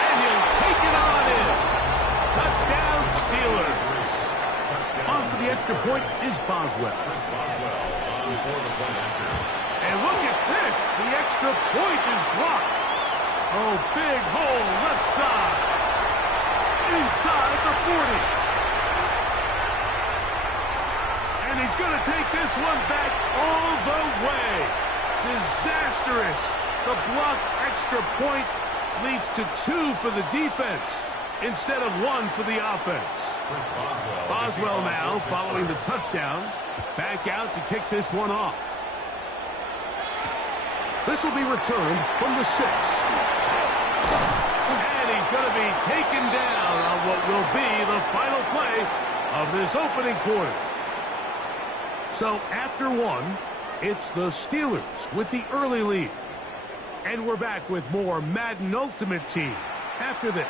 And he'll take it on in. Touchdown, Steelers. On for the extra point is Boswell. And look at this. The extra point is blocked. Oh, big hole left side. inside the 40. And he's going to take this one back all the way. Disastrous. The blocked extra point leads to 2 for the defense instead of 1 for the offense. Boswell now, following the touchdown, back out to kick this one off. This will be returned from the 6. And he's going to be taken down on what will be the final play of this opening quarter. So after 1, it's the Steelers with the early lead. And we're back with more Madden Ultimate Team after this.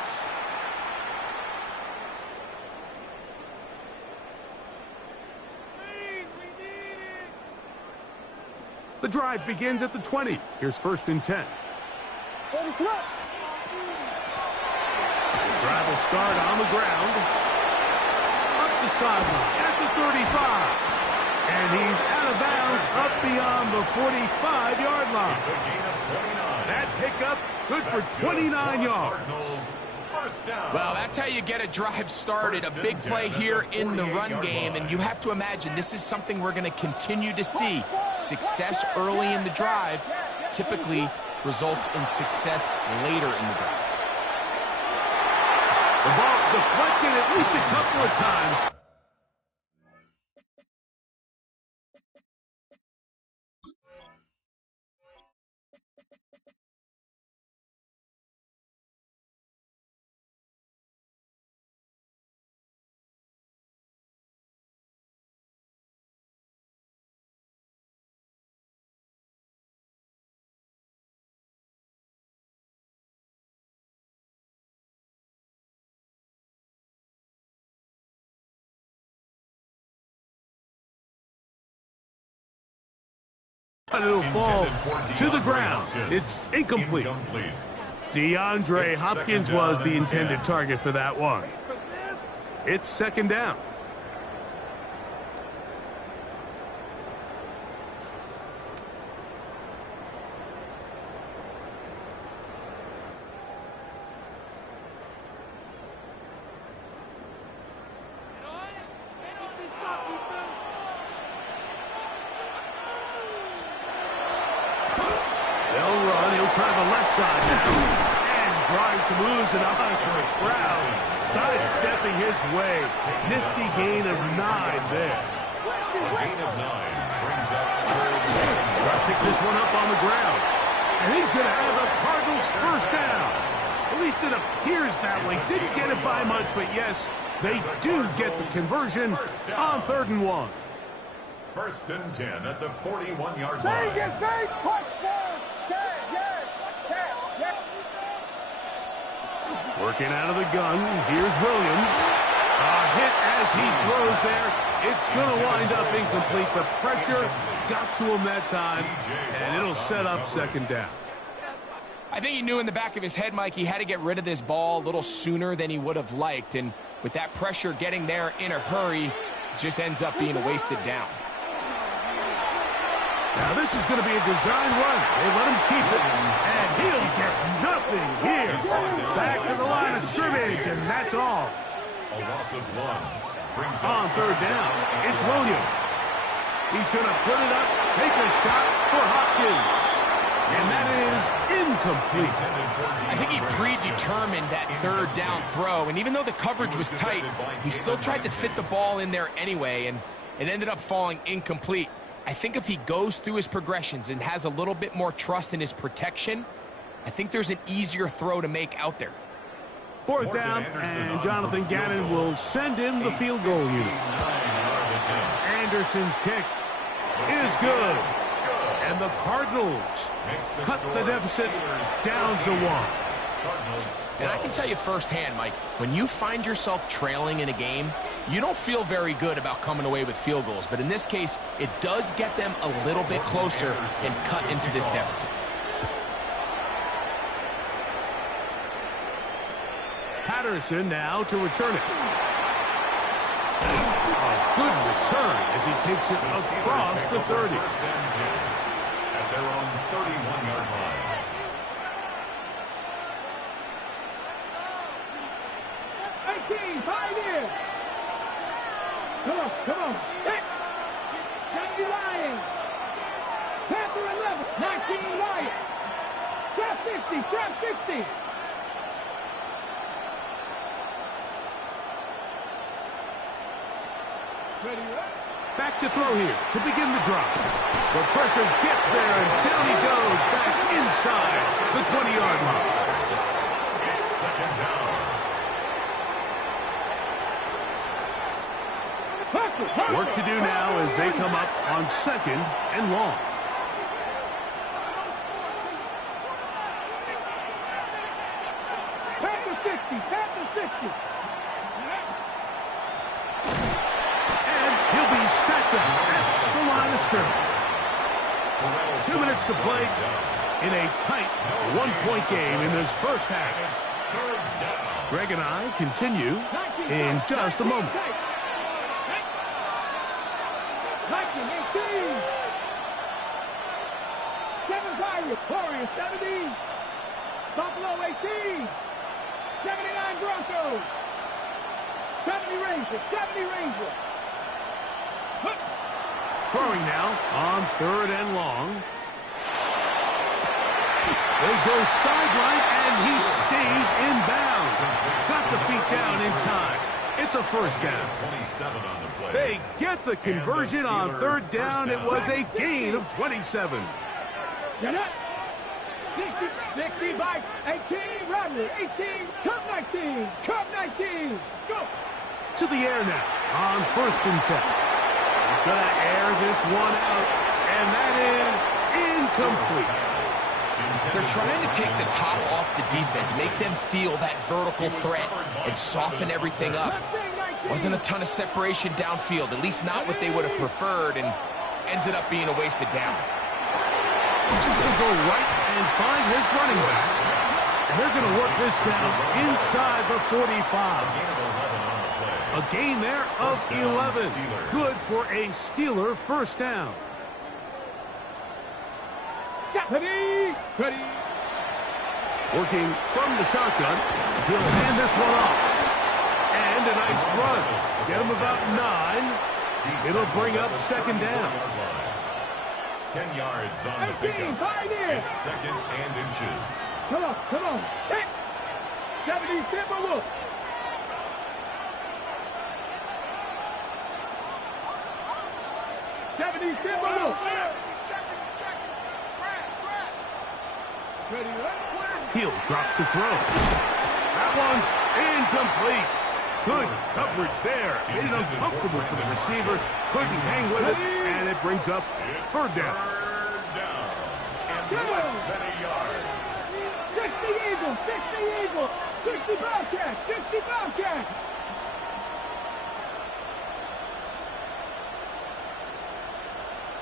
The drive begins at the 20. Here's 1st and 10. Drive will start on the ground. Up the sideline at the 35. And he's out of bounds up beyond the 45-yard line. It's a gain of 29. That pickup good for 29 yards. Well, that's how you get a drive started. A big play here in the run game, and you have to imagine this is something we're going to continue to see. Success early in the drive typically results in success later in the drive. The ball deflected at least a couple of times. And it'll fall to the ground. It's incomplete. DeAndre Hopkins was the intended target for that one. It's 2nd down. Try the left side now. And drawing some oohs and ahs from the crowd. Sidestepping his way. Nifty gain of 9 there. A gain of 9 brings up 3rd. Try to pick this one up on the ground. And he's going to have the Cardinals 1st down. At least it appears that way. Didn't get it by much, but yes, they do get the conversion on 3rd and 1. 1st and 10 at the 41-yard line. Working out of the gun. Here's Williams. A hit as he throws there. It's going to wind up incomplete. The pressure got to him that time, and it'll set up 2nd down. I think he knew in the back of his head, Mike, he had to get rid of this ball a little sooner than he would have liked. And with that pressure getting there in a hurry, it just ends up being a wasted down. Now this is going to be a design run. They let him keep it, and he'll get nothing here. Back to the line of scrimmage, and that's all. A loss of 1 brings On 3rd down, it's Williams. He's going to put it up, take a shot for Hopkins. And that is incomplete. I think he predetermined that 3rd down throw, and even though the coverage was tight, he still tried to fit the ball in there anyway, and it ended up falling incomplete. I think if he goes through his progressions and has a little bit more trust in his protection, I think there's an easier throw to make out there. 4th down, and Jonathan Gannon will send in the field goal unit. Anderson's kick is good. And the Cardinals cut the deficit down to 1. And I can tell you firsthand, Mike, when you find yourself trailing in a game, you don't feel very good about coming away with field goals. But in this case, it does get them a little bit closer and cut into this deficit. Patterson now to return it. A good return as he takes it across the 30. At their own 31-yard line. 18, Pioneers. Come on, come on. 70 Lions. Panther 11, 19 Lions. Trap 60, trap 60. Ready, right? Back to throw here to begin the drop. The pressure gets there, and down he goes back inside the 20-yard line. Second down. Work to do now as they come up on 2nd and long. Panther 60, Panther 60. And he'll be stacked up at the line of scrimmage. 2 minutes to play in a tight one-point game in this first half. Greg and I continue in just a moment. 1918. 7 Pirates. Warriors 70. Buffalo 18. 79 Broncos. 70 Rangers. 70 Rangers. Throwing now on 3rd and long. They go sideline, and he stays in bounds. Got the feet down in time. It's a first down. 27 on the play. They get the conversion on 3rd down. It was a gain of 27. Get up. 60 by 18. Rodney 18. Cup 19. Cup 19. Go. To the air now on 1st and 10. He's going to air this one out, and that is incomplete. They're trying to take the top off the defense, make them feel that vertical threat, and soften everything up. Wasn't a ton of separation downfield, at least not what they would have preferred, and ends it up being a wasted down. He'll go right and find his running back, and they're going to work this down inside the 45. A gain there of 11. Good for a Steeler first down. Ready. Ready. Working from the shotgun. He'll hand this one off. And a nice run. Get him about 9. It'll bring up 2nd down. 10 yards on the pickup. It's 2nd and inches. Come on, come on. 70 Timberwolves. He'll drop to throw. That one's incomplete. Good coverage there. Made it uncomfortable for the receiver. Couldn't hang with it, and it brings up 3rd down. And less than a yard. 60 Eagles, 60 Eagles, 60 Bobcats, 60 Bobcats.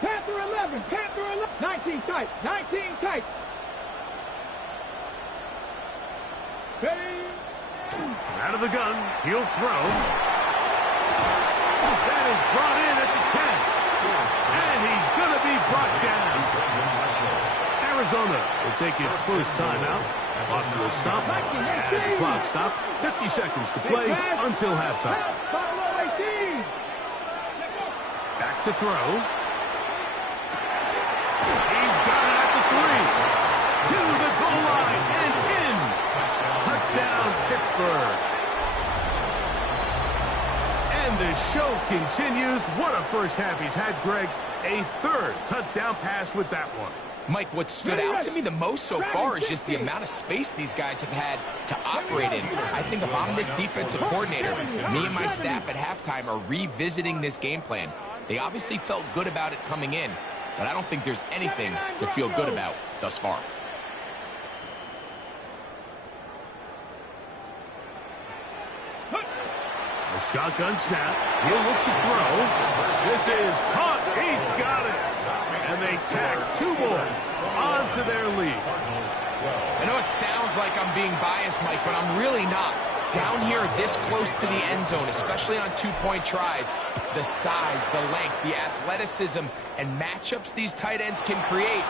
Panther 11, Panther 11. 19 tight, 19 tight. Ready. Out of the gun, he'll throw. That is brought in at the 10. And he's going to be brought down. Arizona will take its first timeout. Clock will stop as the clock stops. 50 seconds to play until halftime. Back to throw. He's got it at the 3. To the goal line and in. Touchdown, Pittsburgh. And the show continues. What a first half he's had, Greg. A 3rd touchdown pass with that one. Mike, what stood out to me the most so far is just the amount of space these guys have had to operate in. I think if I'm this defensive coordinator, me and my staff at halftime are revisiting this game plan. They obviously felt good about it coming in, but I don't think there's anything to feel good about thus far. A shotgun snap. He'll look to throw. This is caught. He's got it. And they tack 2 more onto their lead. I know it sounds like I'm being biased, Mike, but I'm really not. Down here this close to the end zone, especially on 2-point tries, the size, the length, the athleticism, and matchups these tight ends can create,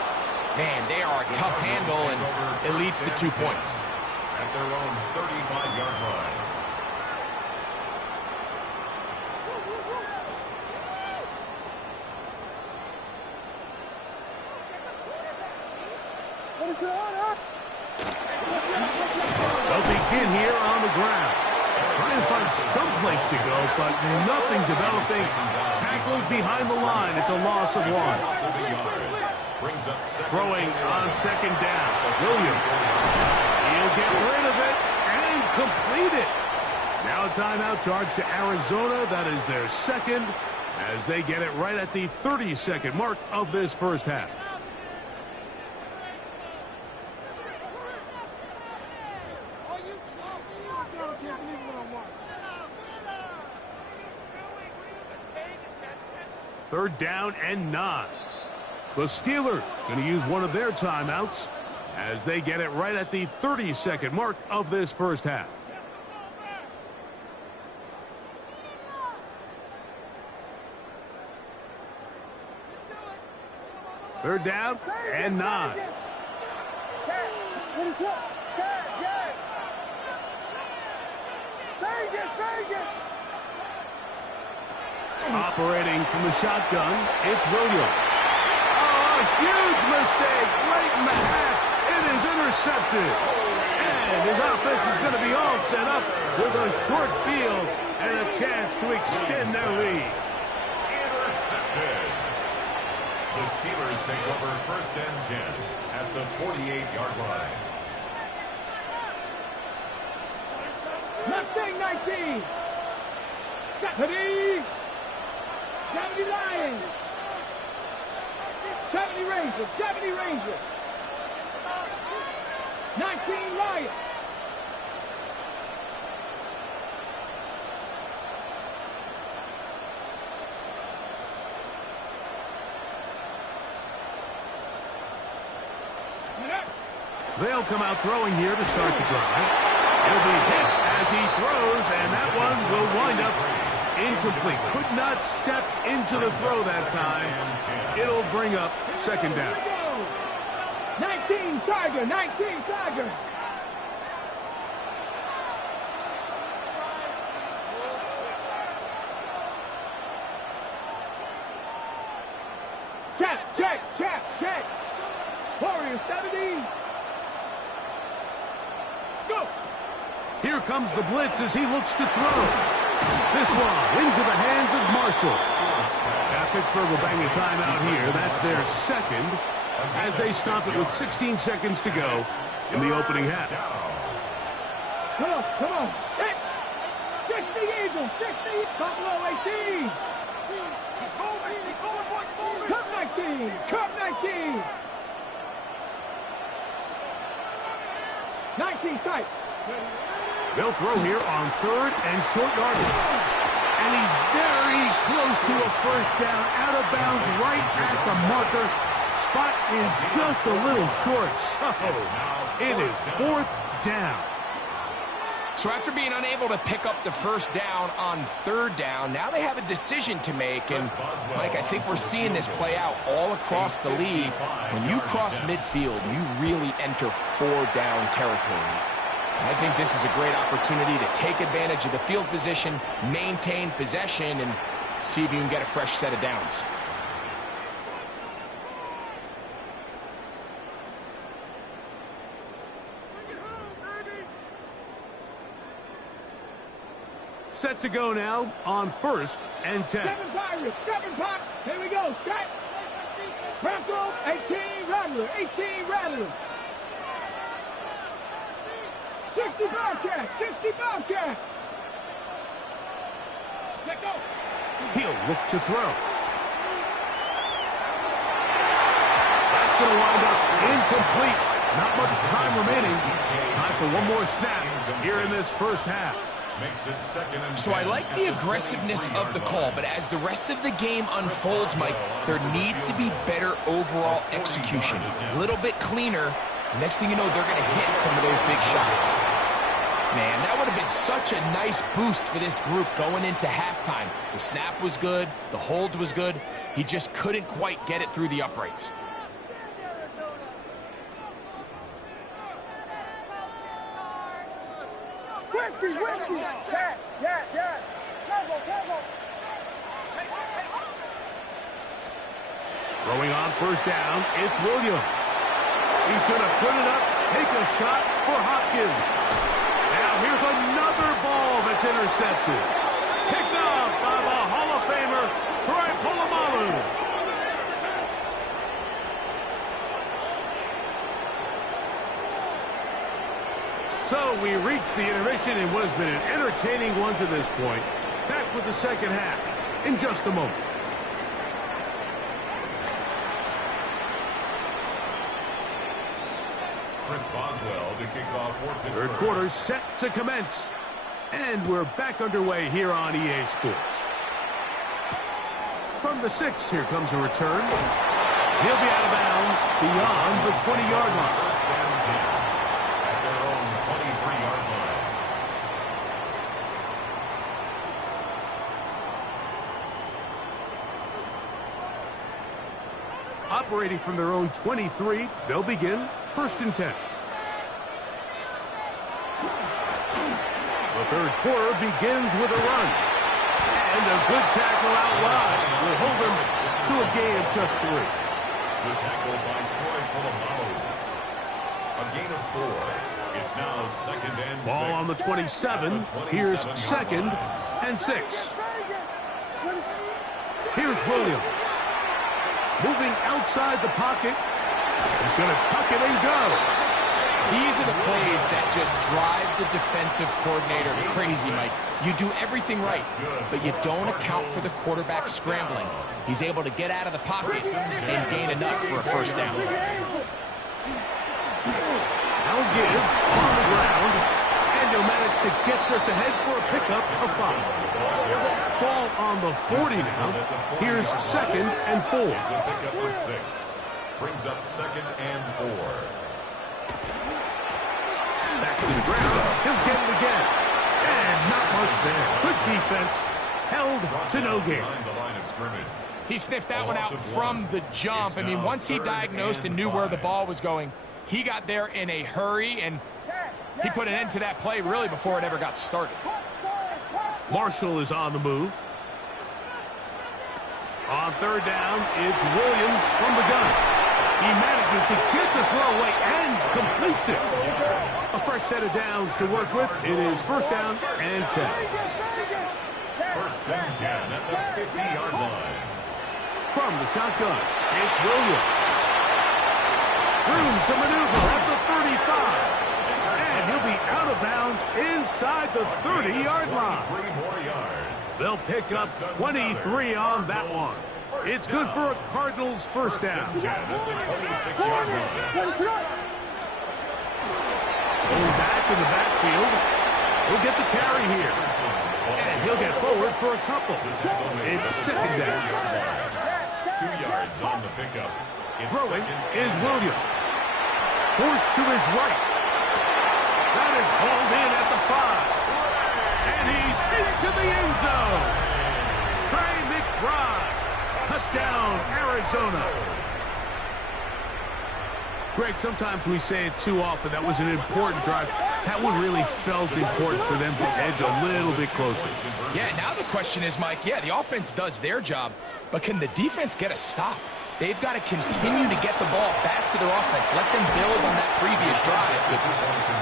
man, they are a tough handle, and it leads to 2 points. At their own 35-yard line. They'll begin here on the ground. Trying to find some place to go, but nothing developing. Tackled behind the line. It's a loss of 1. Throwing on second down. Williams. He'll get rid of it and complete it. Now a timeout charge to Arizona. That is their second as they get it right at the 30-second mark of this first half. Third down and 9. The Steelers going to use one of their timeouts as they get it right at the 30-second mark of this first half. Third down and 9. Operating from the shotgun, it's Williams. Oh, a huge mistake late in the half. It is intercepted. And his offense is going to be all set up with a short field and a chance to extend their lead. Intercepted. The Steelers take over first and 10 at the 48-yard line. Mustang 19. Deputy. 70 Lions. 70 Rangers. 70 Rangers. 19 Lions. They'll come out throwing here to start the drive. He'll be hit as he throws, and that one will wind up incomplete. Could not step into the throw that time. It'll bring up second down. 19 Tiger, 19 Tiger. Check. Warriors 70. Go. Here comes the blitz as he looks to throw. This one into the hands of Marshall. Now Pittsburgh will bang a timeout here. That's their second as they stop it with 16 seconds to go in the opening half. Come on. 60 Eagles, 60. Buffalo 18. Cup 19. 19 tight. They'll throw here on third and short yardage. And he's very close to a first down, out of bounds, right at the marker. Spot is just a little short, so it is fourth down. So after being unable to pick up the first down on third down, now they have a decision to make. And, Mike, I think we're seeing this play out all across the league. When you cross midfield, you really enter four-down territory. I think this is a great opportunity to take advantage of the field position, maintain possession, and see if you can get a fresh set of downs. Set to go now on first and 10. 7 Pirates. Here we go. Set. Bronco, 18 Rattler. 60 Bobcat. Let go. He'll look to throw. That's going to wind up incomplete. Not much time remaining. Time for one more snap here in this first half. Makes it second and 10. So I like the aggressiveness of the call, but as the rest of the game unfolds, Mike, there needs to be better overall execution. A little bit cleaner. Next thing you know, they're going to hit some of those big shots. Man, that would have been such a nice boost for this group going into halftime. The snap was good. The hold was good. He just couldn't quite get it through the uprights. Whiskey. Yes. Cargo. Throwing on first down, it's Williams. He's going to put it up, take a shot for Hopkins. Now here's another ball that's intercepted. Picked up by the Hall of Famer, Troy Polamalu. So we reach the intermission in what has been an entertaining one to this point. Back with the second half in just a moment. Chris Boswell to kick off for Pittsburgh. Third quarter set to commence. And we're back underway here on EA Sports. From the 6, here comes a return. He'll be out of bounds beyond the 20-yard line. First down 10 at their own 23-yard line. Operating from their own 23, they'll begin first and 10. The third quarter begins with a run. And a good tackle out wide will hold them to a gain of just 3. Good tackle by Troy Polamalu. A gain of 4. It's now second and 6. Ball on the 27. Here's second and 6. Here's Williams. Moving outside the pocket. He's going to tuck it and go. These are the plays that just drive the defensive coordinator crazy, Mike. You do everything right, but you don't account for the quarterback scrambling. He's able to get out of the pocket and gain enough for a first down. Now give on the ground, and he'll manage to get this ahead for a pickup of 5. Ball on the 40 now. Here's second and 4. It's a pickup for 6. Brings up second and 4. Back to the ground. He'll get it again. And not much there. Good defense. Held to no gain. Behind the line of scrimmage. He sniffed that one out from the jump. I mean, once he diagnosed and knew where the ball was going, he got there in a hurry, and he put an end to that play really before it ever got started. Marshall is on the move. On third down, it's Williams from the gun. He manages to get the throw away and completes it. A fresh set of downs to work with. It is first down and 10. First and 10 at the 50-yard line. From the shotgun, it's Williams. Room to maneuver at the 35. And he'll be out of bounds inside the 30-yard line. 3 more yards. They'll pick up 23 on that one. It's good for a Cardinals first down. 10 at the 26-yard line. Going back in the backfield. He'll get the carry here. And he'll get forward for a couple. It's second down. 2 yards on the pickup. It's Throwing second is and Williams. Forced to his right. That is hauled in at the 5. And he's into the end zone. Trey McBride. Touchdown, Arizona. Greg, sometimes we say it too often. That was an important drive. That one really felt important for them to edge a little bit closer. Yeah, now the question is, Mike, yeah, the offense does their job, but can the defense get a stop? They've got to continue to get the ball back to their offense. Let them build on that previous drive, because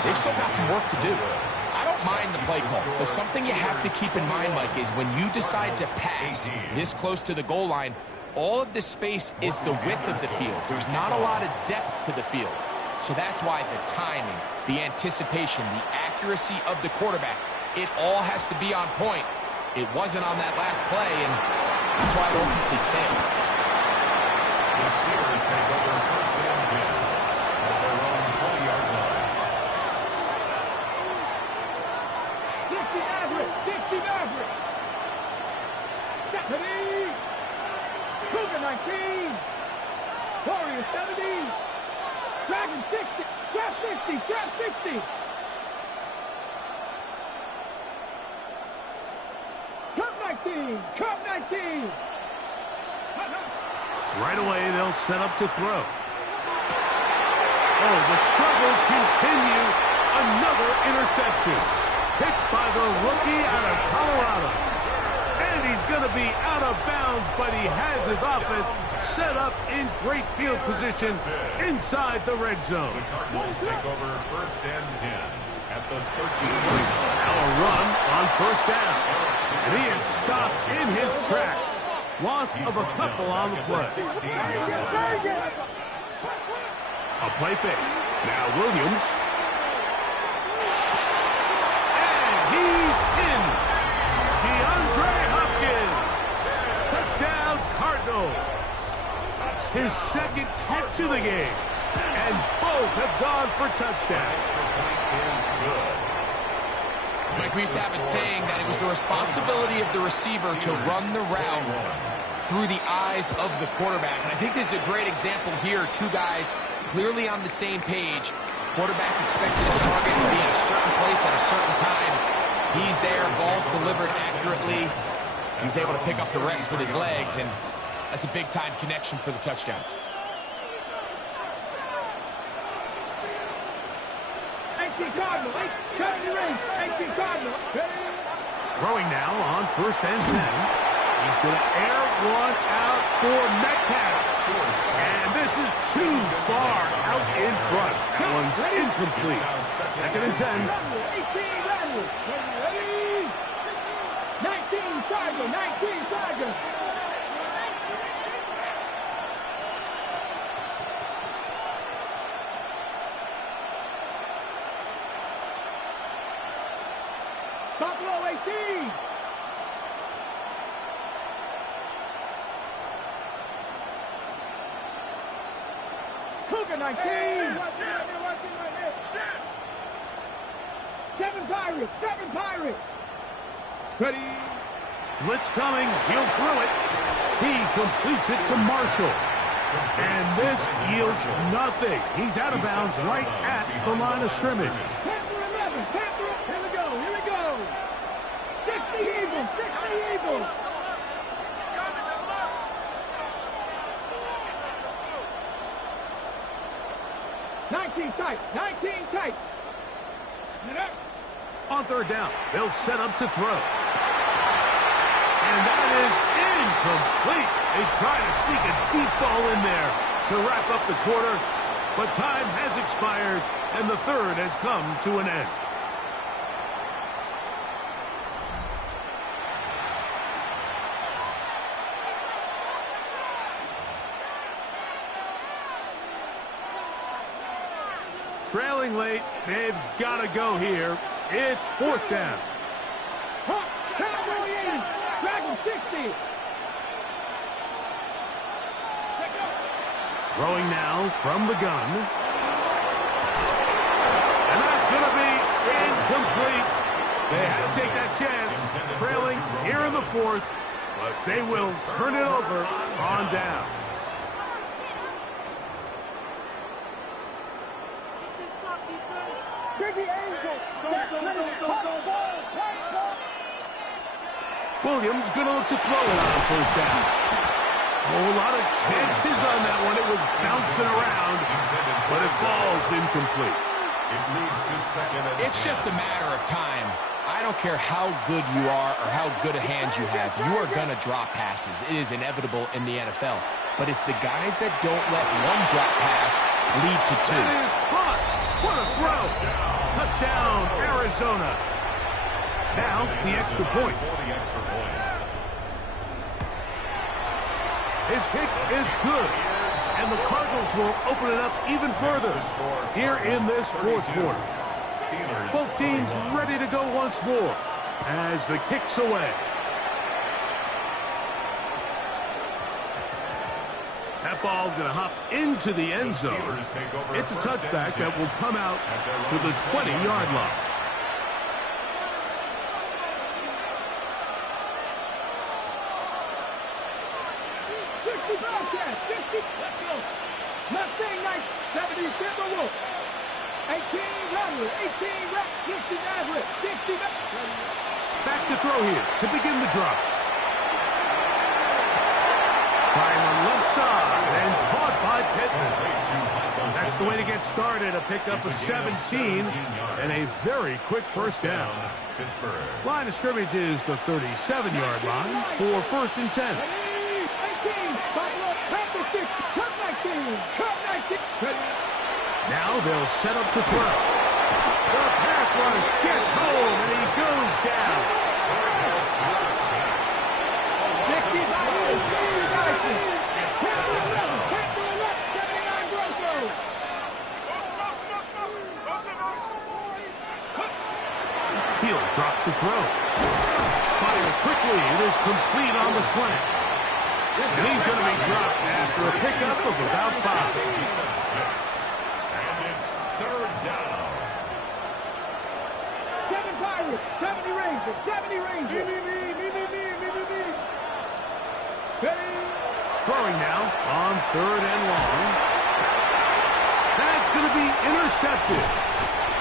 they've still got some work to do. I don't mind the play call, but something you have to keep in mind, Mike, is when you decide to pass this close to the goal line, all of the space is the width of the field. There's not a lot of depth to the field. So that's why the timing, the anticipation, the accuracy of the quarterback, it all has to be on point. It wasn't on that last play, and that's why it ultimately failed. the Steelers take over first and 10 at their own 20-yard line. 60 Maverick, 60 Maverick. Stephanie. Cougar 19. Warrior 70. Dragon 60. Trap 60. Trap 60. Cup 19. Cup 19. Right away, they'll set up to throw. Oh, the struggles continue. Another interception. Picked by the rookie out of Colorado. And he's going to be out of bounds, but he has his offense set up in great field position inside the red zone. The Cardinals take over 1st and 10 at the 13. Now a run on 1st down. And he is stopped in his tracks. Loss of a couple on the play. A play fake. Now Williams. And he's in. DeAndre Hopkins. Touchdown Cardinals. His second catch of the game. And both have gone for touchdowns. Mike, we used to have a saying that it was the responsibility of the receiver to run the route through the eyes of the quarterback. And I think this is a great example here. Two guys clearly on the same page. Quarterback expected his target to be in a certain place at a certain time. He's there, ball's delivered accurately. He's able to pick up the rest with his legs, and that's a big-time connection for the touchdown. Throwing now on 1st and 10. He's going to air one out for Metcalf. And this is too far out in front. That one's incomplete. 2nd and 10. 19 Tiger. Buffalo 18. Cougar 19. 7 Pirates. Ready. Blitz coming. He'll throw it. He completes it to Marshall. And this yields nothing. He's out of bounds right at the line of scrimmage. Panther 11. Here we go. 60 Eagles. 19 tight. On 3rd down, they'll set up to throw. And that is incomplete. They try to sneak a deep ball in there to wrap up the quarter, but time has expired, and the 3rd has come to an end. Trailing late, they've got to go here. It's 4th down. Dragon 60. Throwing now from the gun. And that's going to be incomplete. They had to take that chance, trailing here in the 4th, but they will turn it over on down. Williams going to look to throw it on 1st down. A whole lot of chances on that one. It was bouncing around, but it falls incomplete. It leads to 2nd and 10. It's just a matter of time. I don't care how good you are or how good a hand you have. You are going to drop passes. It is inevitable in the NFL. But it's the guys that don't let one drop pass lead to 2. That is caught. What a throw. Touchdown, Arizona. Now, the extra point. His kick is good. And the Cardinals will open it up even further here in this 4th quarter. Both teams ready to go once more as the kick's away. That ball going to hop into the end zone. It's a touchback that will come out to the 20-yard line. Mustang 70 Timberwolf. 18 Rattler, 18 Rack, 60 Maverick, 60 Back to throw here to begin the drop. Trying on left side and caught by Pittman. That's the way to get get started. A pickup of 17 and a very quick first down. Line of scrimmage is the 37-yard line for 1st and 10. 18, Buffalo, cut the 6, cut 19, cut 19. Now they'll set up to throw. The pass rush gets home, and he goes down. 79 Broncos. He'll drop to throw. Fires quickly. It is complete on the slant. And he's going to be dropped after a pickup of about 5. And it's 3rd down. 7 Pirates, 70 Rangers, 70 Rangers. Me. Steady. Throwing now on 3rd and long. That's going to be intercepted.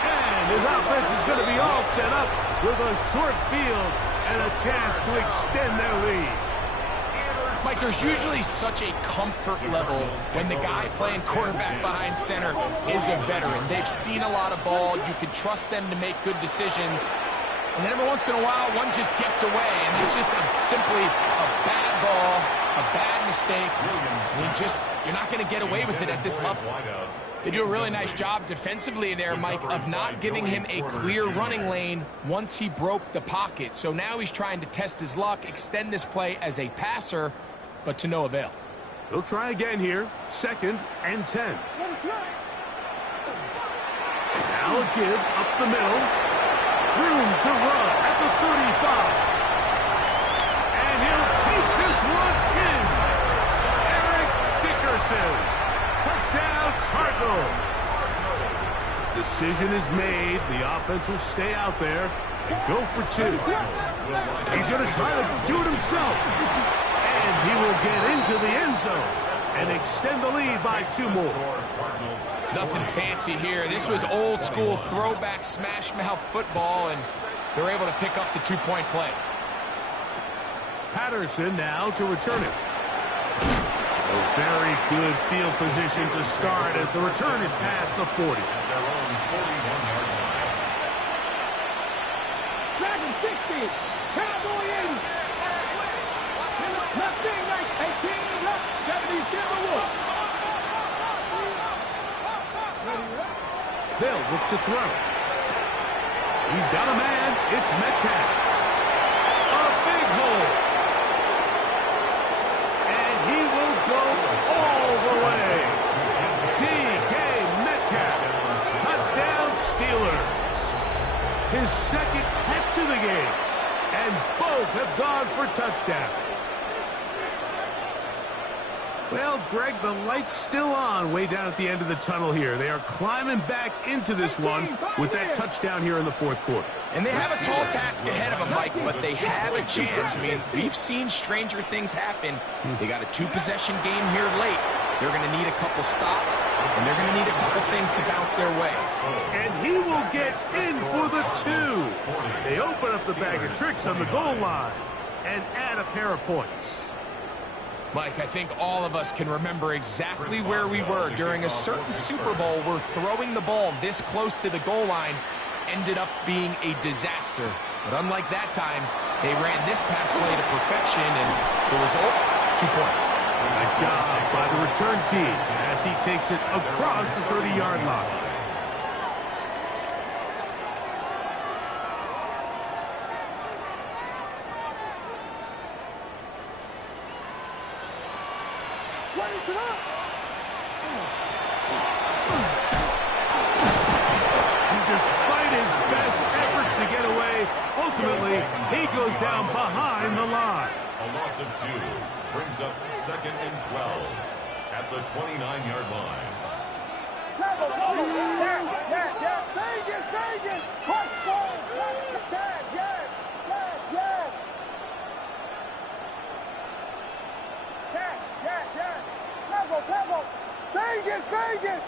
And his offense is going to be all set up with a short field and a chance to extend their lead. Mike, there's usually such a comfort level when the guy playing quarterback behind center is a veteran. They've seen a lot of ball. You can trust them to make good decisions. And then every once in a while, one just gets away, and it's just simply a bad ball, a bad mistake. You're not going to get away with it at this level. They do a really nice job defensively in there, Mike, of not giving him a clear running lane once he broke the pocket. So now he's trying to test his luck, extend this play as a passer, but to no avail. He'll try again here. 2nd and 10. Now a give up the middle. Room to run at the 35. And he'll take this one in. Eric Dickerson. Touchdown, Cardinals. Decision is made. The offense will stay out there and go for 2. He's going to try to do it himself. And he will get into the end zone and extend the lead by 2 more. Nothing fancy here. This was old school throwback smash mouth football, and they're able to pick up the 2-point play. Patterson now to return it. A very good field position to start as the return is past the 40. Dragon 60, Cowboy 80. Nothing like 18 left, 70 Timberwolves. They'll look to throw. He's got a man. It's Metcalf. A big hole. And he will go all the way. D.K. Metcalf. Touchdown Steelers. His 2nd catch of the game. And both have gone for touchdowns. Well, Greg, the light's still on way down at the end of the tunnel here. They are climbing back into this one with that touchdown here in the 4th quarter. And they have a tall task ahead of them, Mike, but they have a chance. I mean, we've seen stranger things happen. They got a 2-possession game here late. They're going to need a couple stops, and they're going to need a couple things to bounce their way. And he will get in for the 2. They open up the bag of tricks on the goal line and add a pair of points. Mike, I think all of us can remember exactly where we were during a certain Super Bowl where throwing the ball this close to the goal line ended up being a disaster. But unlike that time, they ran this pass play to perfection, and the result, 2 points. Nice job by the return team as he takes it across the 30-yard line. Despite his best efforts to get away, ultimately, he goes down behind the line. A loss of 2 brings up 2nd and 12 at the 29-yard line. Vegas! Punch ball! Yes! Vegas!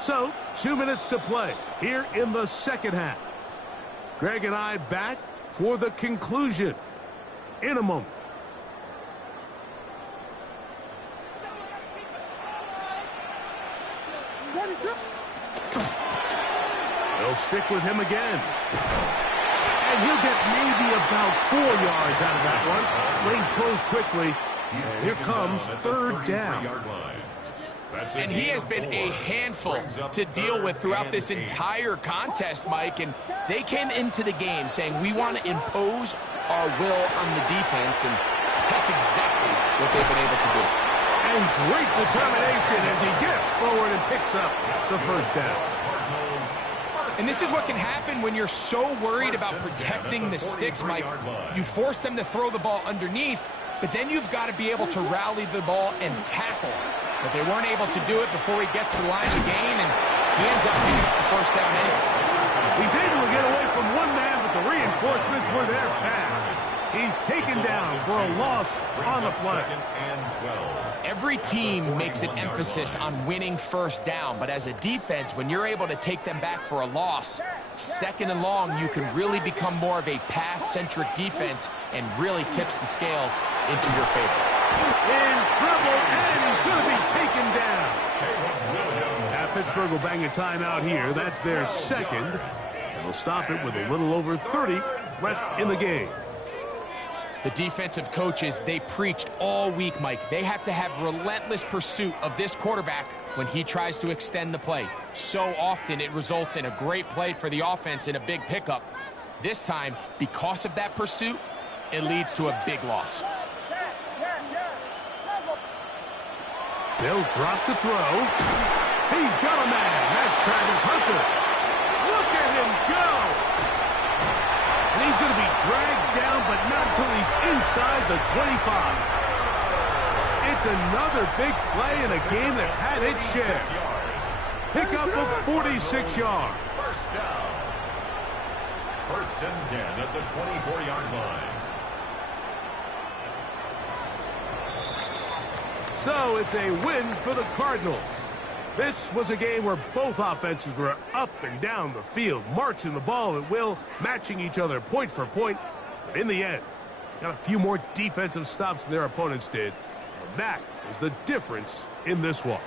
So, 2 minutes to play here in the 2nd half. Greg and I back for the conclusion in a moment. They'll stick with him again. And he'll get maybe about 4 yards out of that one. Lane closed quickly. And here comes third down. And he has been a handful to deal with throughout this entire contest, Mike. And they came into the game saying, we want to impose our will on the defense. And that's exactly what they've been able to do. And great determination as he gets forward and picks up the first down. And this is what can happen when you're so worried about protecting the sticks, Mike. You force them to throw the ball underneath, but then you've got to be able to rally the ball and tackle. But they weren't able to do it before he gets to the line of gain, and he ends up picking up the first down anyway. He's able to get away from one man, but the reinforcements were there fast. He's taken down for a loss on the play. Every team makes an emphasis on winning first down, but as a defense, when you're able to take them back for a loss, second and long, you can really become more of a pass-centric defense and really tips the scales into your favor. In trouble, and he's going to be taken down. Now Pittsburgh will bang a timeout here. That's their second. And they'll stop it with a little over 30 left in the game. The defensive coaches, they preached all week, Mike. They have to have relentless pursuit of this quarterback when he tries to extend the play. So often it results in a great play for the offense and a big pickup. This time, because of that pursuit, it leads to a big loss. They'll drop to throw. He's got a man. That's Travis Hunter. Look at him go. And he's going to be dragged down, but not until he's inside the 25. It's another big play in a game that's had its share. Pickup of 46 yards. First down. First and 10 at the 24-yard line. So it's a win for the Cardinals. This was a game where both offenses were up and down the field, marching the ball at will, matching each other point for point. But in the end, got a few more defensive stops than their opponents did. And that is the difference in this one.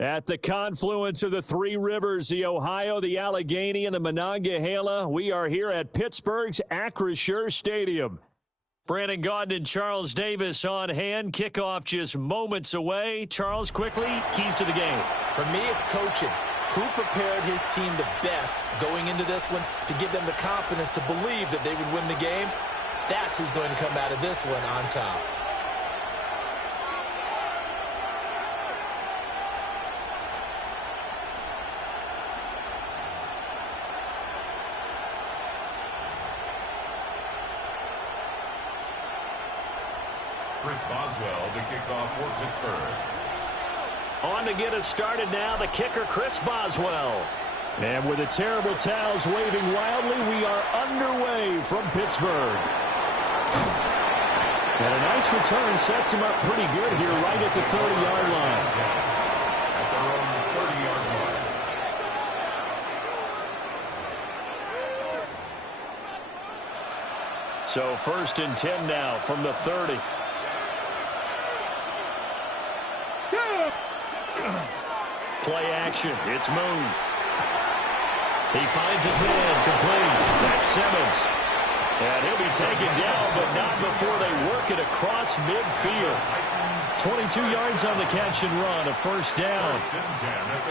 At the confluence of the three rivers, the Ohio, the Allegheny, and the Monongahela, we are here at Pittsburgh's Acrisure Stadium. Brandon Gaudin and Charles Davis on hand. Kickoff just moments away. Charles, quickly, keys to the game. For me, it's coaching. Who prepared his team the best going into this one to give them the confidence to believe that they would win the game? That's who's going to come out of this one on top. Chris Boswell to kick off for Pittsburgh. On to get us started now, the kicker, Chris Boswell. And with the terrible towels waving wildly, we are underway from Pittsburgh. And a nice return sets him up pretty good here right at the 30-yard line. At their own 30-yard line. So 1st and 10 now from the 30. Play action. It's Moon. He finds his man complete. That's Simmons. And he'll be taken down, but not before they work it across midfield. 22 yards on the catch and run, a first down.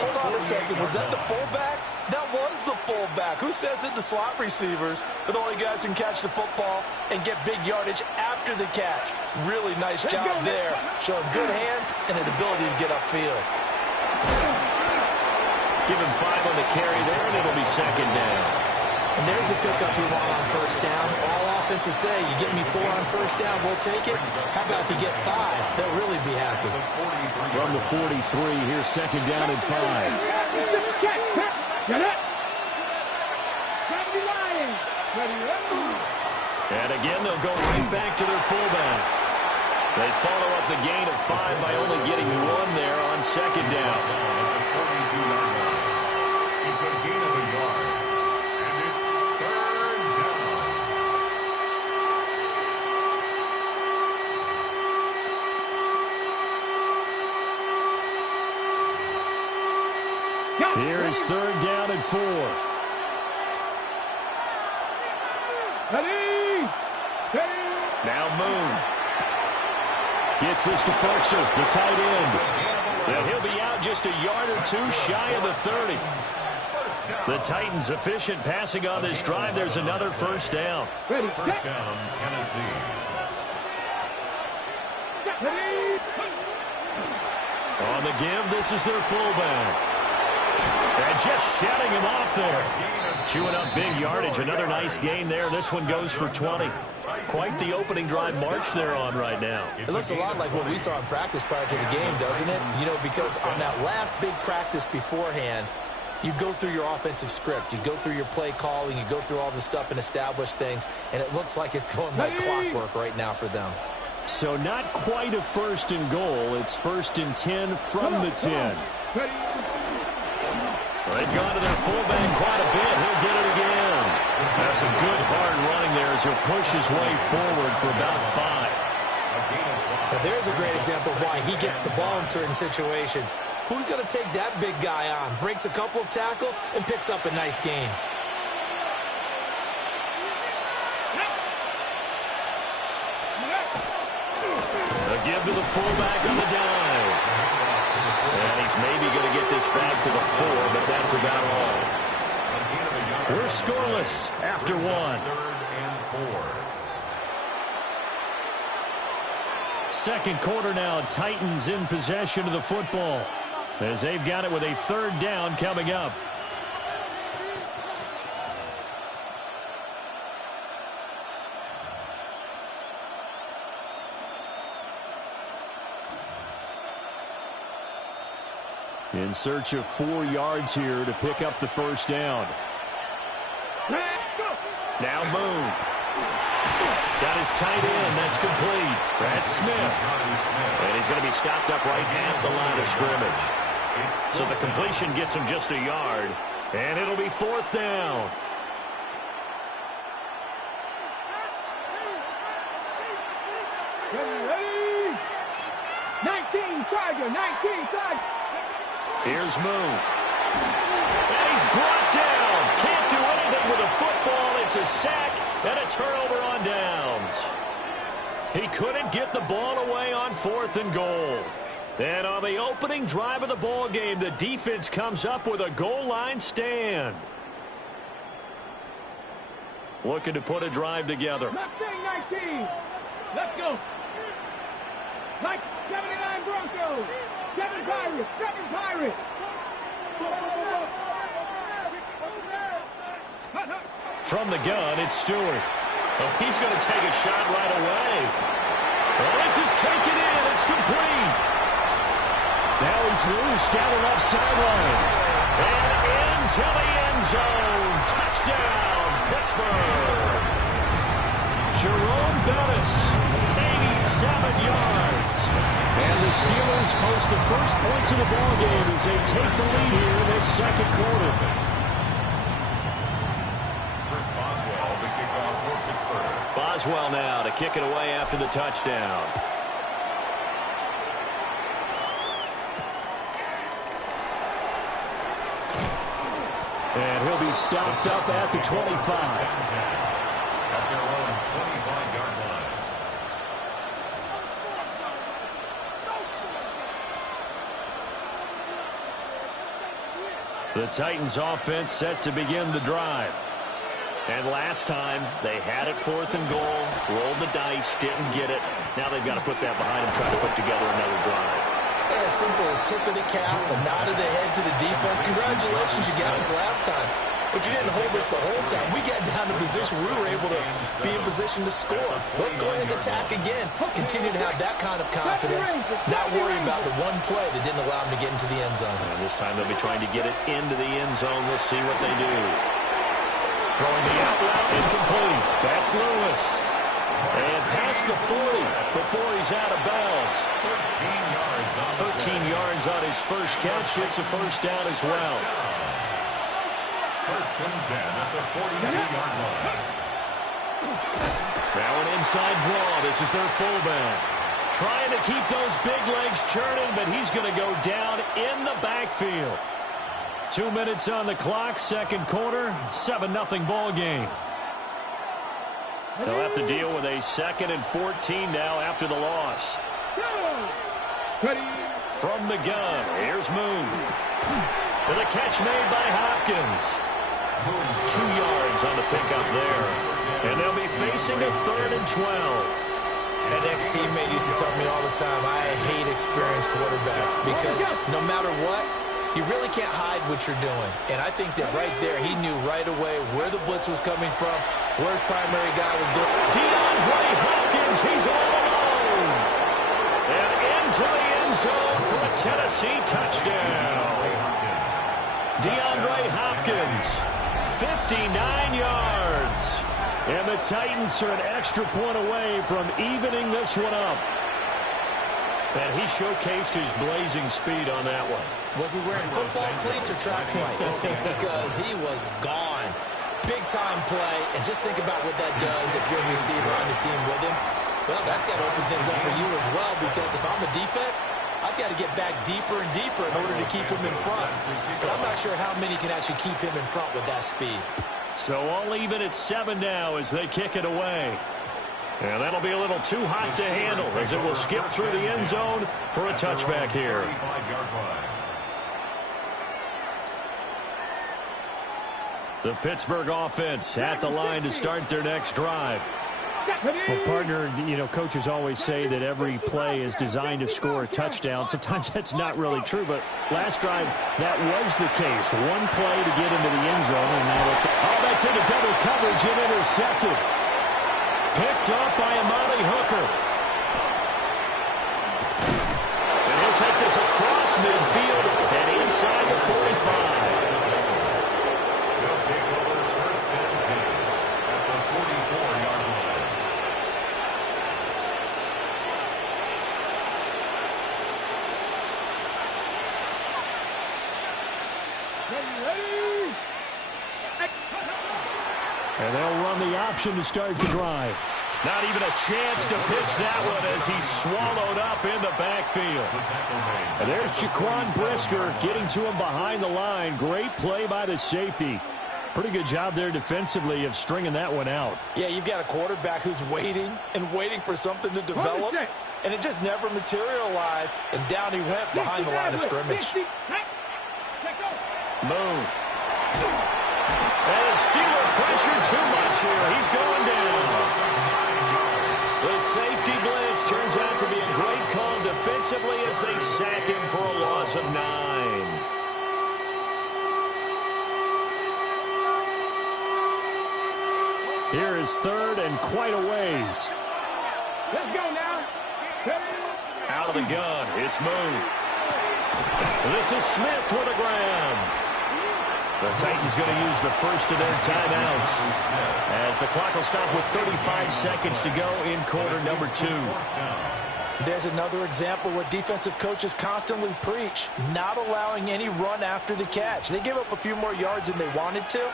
Hold on a second. Was that the fullback? That was the fullback. Who says it? The slot receivers. But the only guys can catch the football and get big yardage after the catch. Really nice job there. Showing good hands and an ability to get upfield. Give him 5 on the carry there, and it'll be second down. And there's the pickup you want on first down. All offenses say, you get me 4 on first down, we'll take it. How about if you get 5? They'll really be happy. From the 43, here's second down and 5. And again, they'll go right back to their fullback. They follow up the gain of 5 by only getting 1 there on second down. It's a gain of a yard, and it's 3rd down. Here's 3rd down and 4. Ready, steady. Now Moon. Gets this to Firkser, the tight end. And he'll be out just a yard or 2 shy of the 30. The Titans efficient passing on this drive. There's another first down. Ready, First down, Tennessee. ready. On the give, this is their fullback. And just shutting him off there. Chewing up big yardage. Another nice gain there. This one goes for 20. Quite the opening drive march they're on right now. It looks a lot like what we saw in practice prior to the game, doesn't it? You know, because on that last big practice beforehand, you go through your offensive script. You go through your play calling. You go through all the stuff and establish things. And it looks like it's going like clockwork right now for them. So not quite a 1st and goal. It's 1st and 10 from the 10. They've gone to their fullback quite a bit. He'll get it again. That's some good hard running there as he'll push his way forward for about 5. Now there's a great example of why he gets the ball in certain situations. Who's going to take that big guy on? Breaks a couple of tackles and picks up a nice gain. A give to the fullback on the dive. And he's maybe going to get this back to the 4, but that's about all. We're scoreless after 1. 3rd and 4. Second quarter now, Titans in possession of the football as they've got it with a 3rd down coming up. In search of 4 yards here to pick up the first down. Now Moon. Got his tight end. That's complete. Brad Smith. And he's going to be stopped up right at the line of scrimmage. So the completion gets him just a yard. And it'll be 4th down. Ready? 19, Tiger, 19, Tiger. Here's Moon. And he's brought down. Can't do anything with a football. It's a sack and a turnover on downs. He couldn't get the ball away on 4th and goal. And on the opening drive of the ball game, the defense comes up with a goal line stand. Looking to put a drive together. 19. Let's go. 79 Broncos. 7 Pirates. 7 Pirates. From the gun, it's Stewart. Oh, he's going to take a shot right away. Well, this is taken in. It's complete. Now he's loose down the left sideline. And into the end zone. Touchdown, Pittsburgh. Jerome Bettis, 87 yards. And the Steelers post the first points of the ball game as they take the lead here in this second quarter. Chris Boswell, the kickoff for Pittsburgh. Boswell now to kick it away after the touchdown. And he'll be stopped up at the 25. At their own 25-yard line. The Titans offense set to begin the drive. And last time, they had it 4th and goal, rolled the dice, didn't get it. Now they've got to put that behind them, try to put together another drive. A simple tip of the cap, a nod of the head to the defense. Congratulations, you got us last time. But you didn't hold us the whole time. We got down to position where we were able to be in position to score. Let's go ahead and attack again. Continue to have that kind of confidence. Not worry about the one play that didn't allow them to get into the end zone. And this time they'll be trying to get it into the end zone. We'll see what they do. Throwing the out route, incomplete. That's Lewis. And past the 40 before he's out of bounds. 13 yards on his first catch. It's a first down as well. First and 10 at the 42-yard line. Now an inside draw. This is their fullback. Trying to keep those big legs churning, but he's going to go down in the backfield. 2 minutes on the clock, second quarter, 7-0 ball game. They'll have to deal with a 2nd and 14 now after the loss. From the gun, here's Moon. And the catch made by Hopkins. 2 yards on the pickup there. And they'll be facing a 3rd and 12. That ex-teammate used to tell me all the time, I hate experienced quarterbacks because no matter what, you really can't hide what you're doing. And I think that right there, he knew right away where the blitz was coming from, where his primary guy was going. DeAndre Hopkins, he's all alone. And into the end zone for a Tennessee touchdown. DeAndre Hopkins, 59 yards. And the Titans are an extra point away from evening this one up. And he showcased his blazing speed on that one. Was he wearing football cleats or track spikes? Because he was gone. Big-time play. And just think about what that does if you're a receiver on the team with him. Well, that's got to open things up for you as well, because if I'm a defense, I've got to get back deeper and deeper in order to keep him in front. But I'm not sure how many can actually keep him in front with that speed. So all even at 7 now as they kick it away. And that'll be a little too hot to handle as it will skip through the end zone for a touchback here. The Pittsburgh offense at the line to start their next drive. Well, partner, you know, coaches always say that every play is designed to score a touchdown. Sometimes that's not really true, but last drive, that was the case. One play to get into the end zone, and now that's into double coverage and intercepted. Picked up by Amani Hooker. And he'll take this across midfield and And they'll run the option to start the drive. Not even a chance to pitch that one as he's swallowed up in the backfield. And there's Jaquan Brisker getting to him behind the line. Great play by the safety. Pretty good job there defensively of stringing that one out. Yeah, you've got a quarterback who's waiting and waiting for something to develop, and it just never materialized, and down he went behind the line of scrimmage. Moon. And the Steeler pressured too much here. He's going down. The safety blitz turns out to be a great call defensively as they sack him for a loss of 9. Here is third and quite a ways. Let's go now. Out of the gun, it's Moon. This is Smith with a grab. The Titans going to use the first of their timeouts as the clock will stop with 35 seconds to go in quarter number 2. There's another example where defensive coaches constantly preach, not allowing any run after the catch. They gave up a few more yards than they wanted to,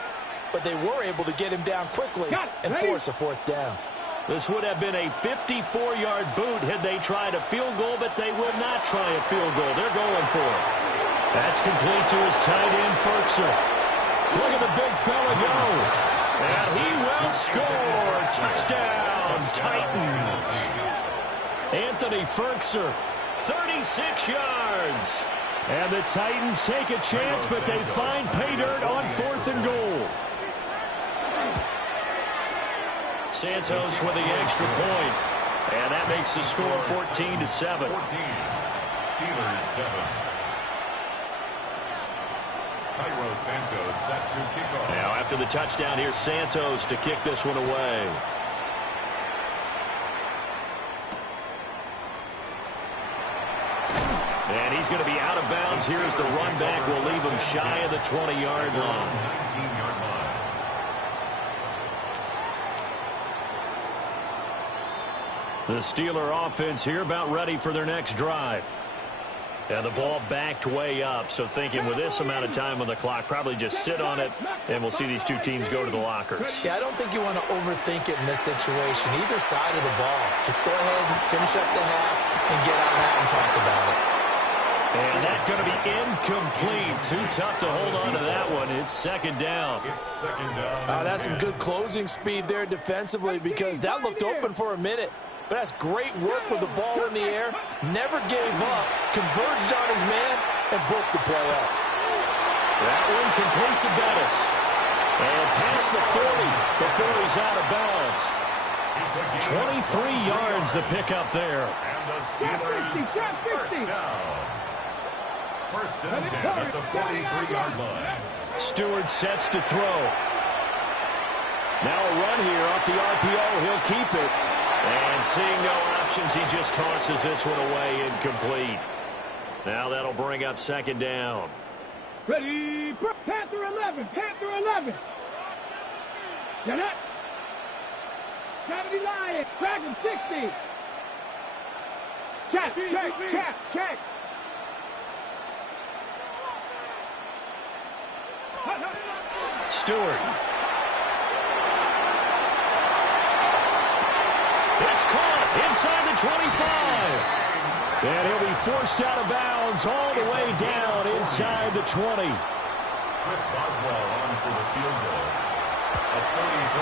but they were able to get him down quickly and force a fourth down. This would have been a 54-yard boot had they tried a field goal, but they will not try a field goal. They're going for it. That's complete to his tight end, Firkser. Look at the big fella go. And he will score. Touchdown, Titans. Anthony Firkser, 36 yards. And the Titans take a chance, but they find pay dirt on 4th and goal. Santos with the extra point. And that makes the score 14-7. 14. Steelers 7. Cairo Santos set to kick off. Now after the touchdown, here's Santos to kick this one away. And he's going to be out of bounds. Here's the run back. We'll leave him shy of the 20-yard line. 19-yard line. The Steeler offense here about ready for their next drive. And the ball backed way up, so thinking with this amount of time on the clock, probably just sit on it, and we'll see these two teams go to the lockers. Yeah, I don't think you want to overthink it in this situation. Either side of the ball. Just go ahead and finish up the half and get on out and talk about it. And that's going to be incomplete. Too tough to hold on to that one. It's second down. It's second down. That's some good closing speed there defensively because that looked open for a minute. But that's great work with the ball in the air. Never gave up. Converged on his man and broke the play up. That one complete to Bettis. And past the 40 before he's out of bounds. 23 yards the pickup there. And the Steelers first down. First and 10 at the 43-yard line. Stewart sets to throw. Now a run here off the RPO. He'll keep it. And seeing no options, he just tosses this one away incomplete. Now that'll bring up second down. Ready, Panther 11, Panther 11. Janet. 79, Dragon 60. Check. Stewart. It's caught inside the 25. And he'll be forced out of bounds all the way down inside the 20. Chris Boswell on for the field goal.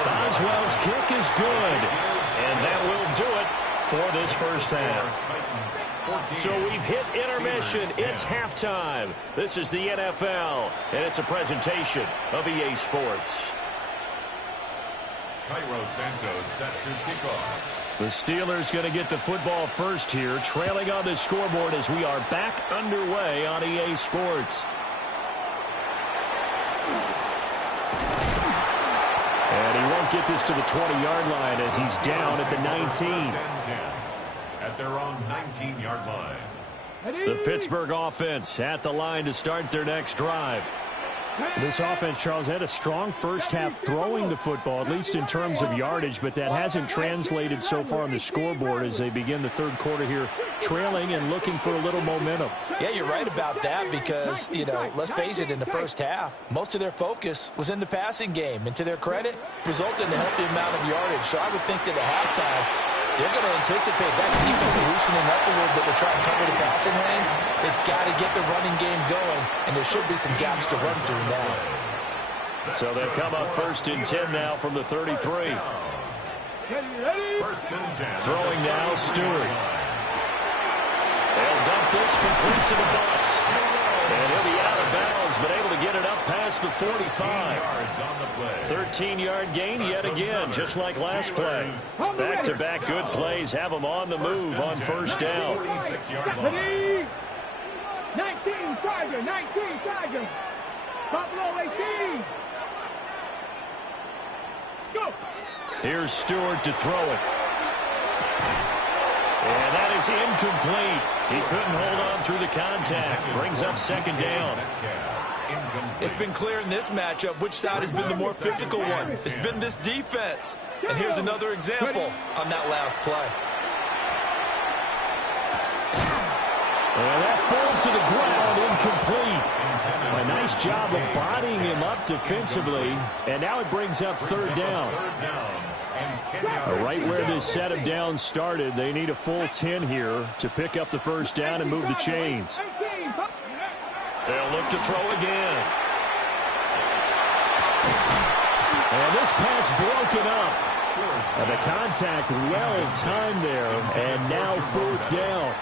Boswell's kick is good. And that will do it for this first half. So we've hit intermission. It's halftime. This is the NFL, and it's a presentation of EA Sports. Cairo Santos set to kick off. The Steelers going to get the football first here, trailing on the scoreboard as we are back underway on EA Sports. And he won't get this to the 20-yard line as he's down at the 19. At their own 19-yard line. The Pittsburgh offense at the line to start their next drive. This offense, Charles, had a strong first half throwing the football, at least in terms of yardage, but that hasn't translated so far on the scoreboard as they begin the third quarter here, trailing and looking for a little momentum. Yeah, you're right about that because, let's face it, in the first half, most of their focus was in the passing game. And to their credit, resulted in a healthy amount of yardage. So I would think that at halftime, they're going to anticipate that defense loosening up a little bit to try and cover the passing lanes. They've got to get the running game going, and there should be some gaps to run through now. So they come up 1st and 10 now from the 33. First and 10. Throwing now, Stewart. They'll dump this complete to the bus. And he'll be out of bounds, but able to get it up past the 45. 13-yard gain yet again, just like last play. Back-to-back good plays have them on the move on first down. 19 Tiger, 19 Tiger. Buffalo 18. Go. Here's Stewart to throw it. And that is incomplete. He couldn't hold on through the contact. Brings up second down. It's been clear in this matchup which side has been the more physical one. It's been this defense. And here's another example on that last play. And that falls to the ground, incomplete. A nice job of bodying him up defensively. And now it brings up third down. Right where this set of downs started, they need a full 10 here to pick up the first down and move the chains. They'll look to throw again. And this pass broken up. And the contact well timed there, and now fourth down.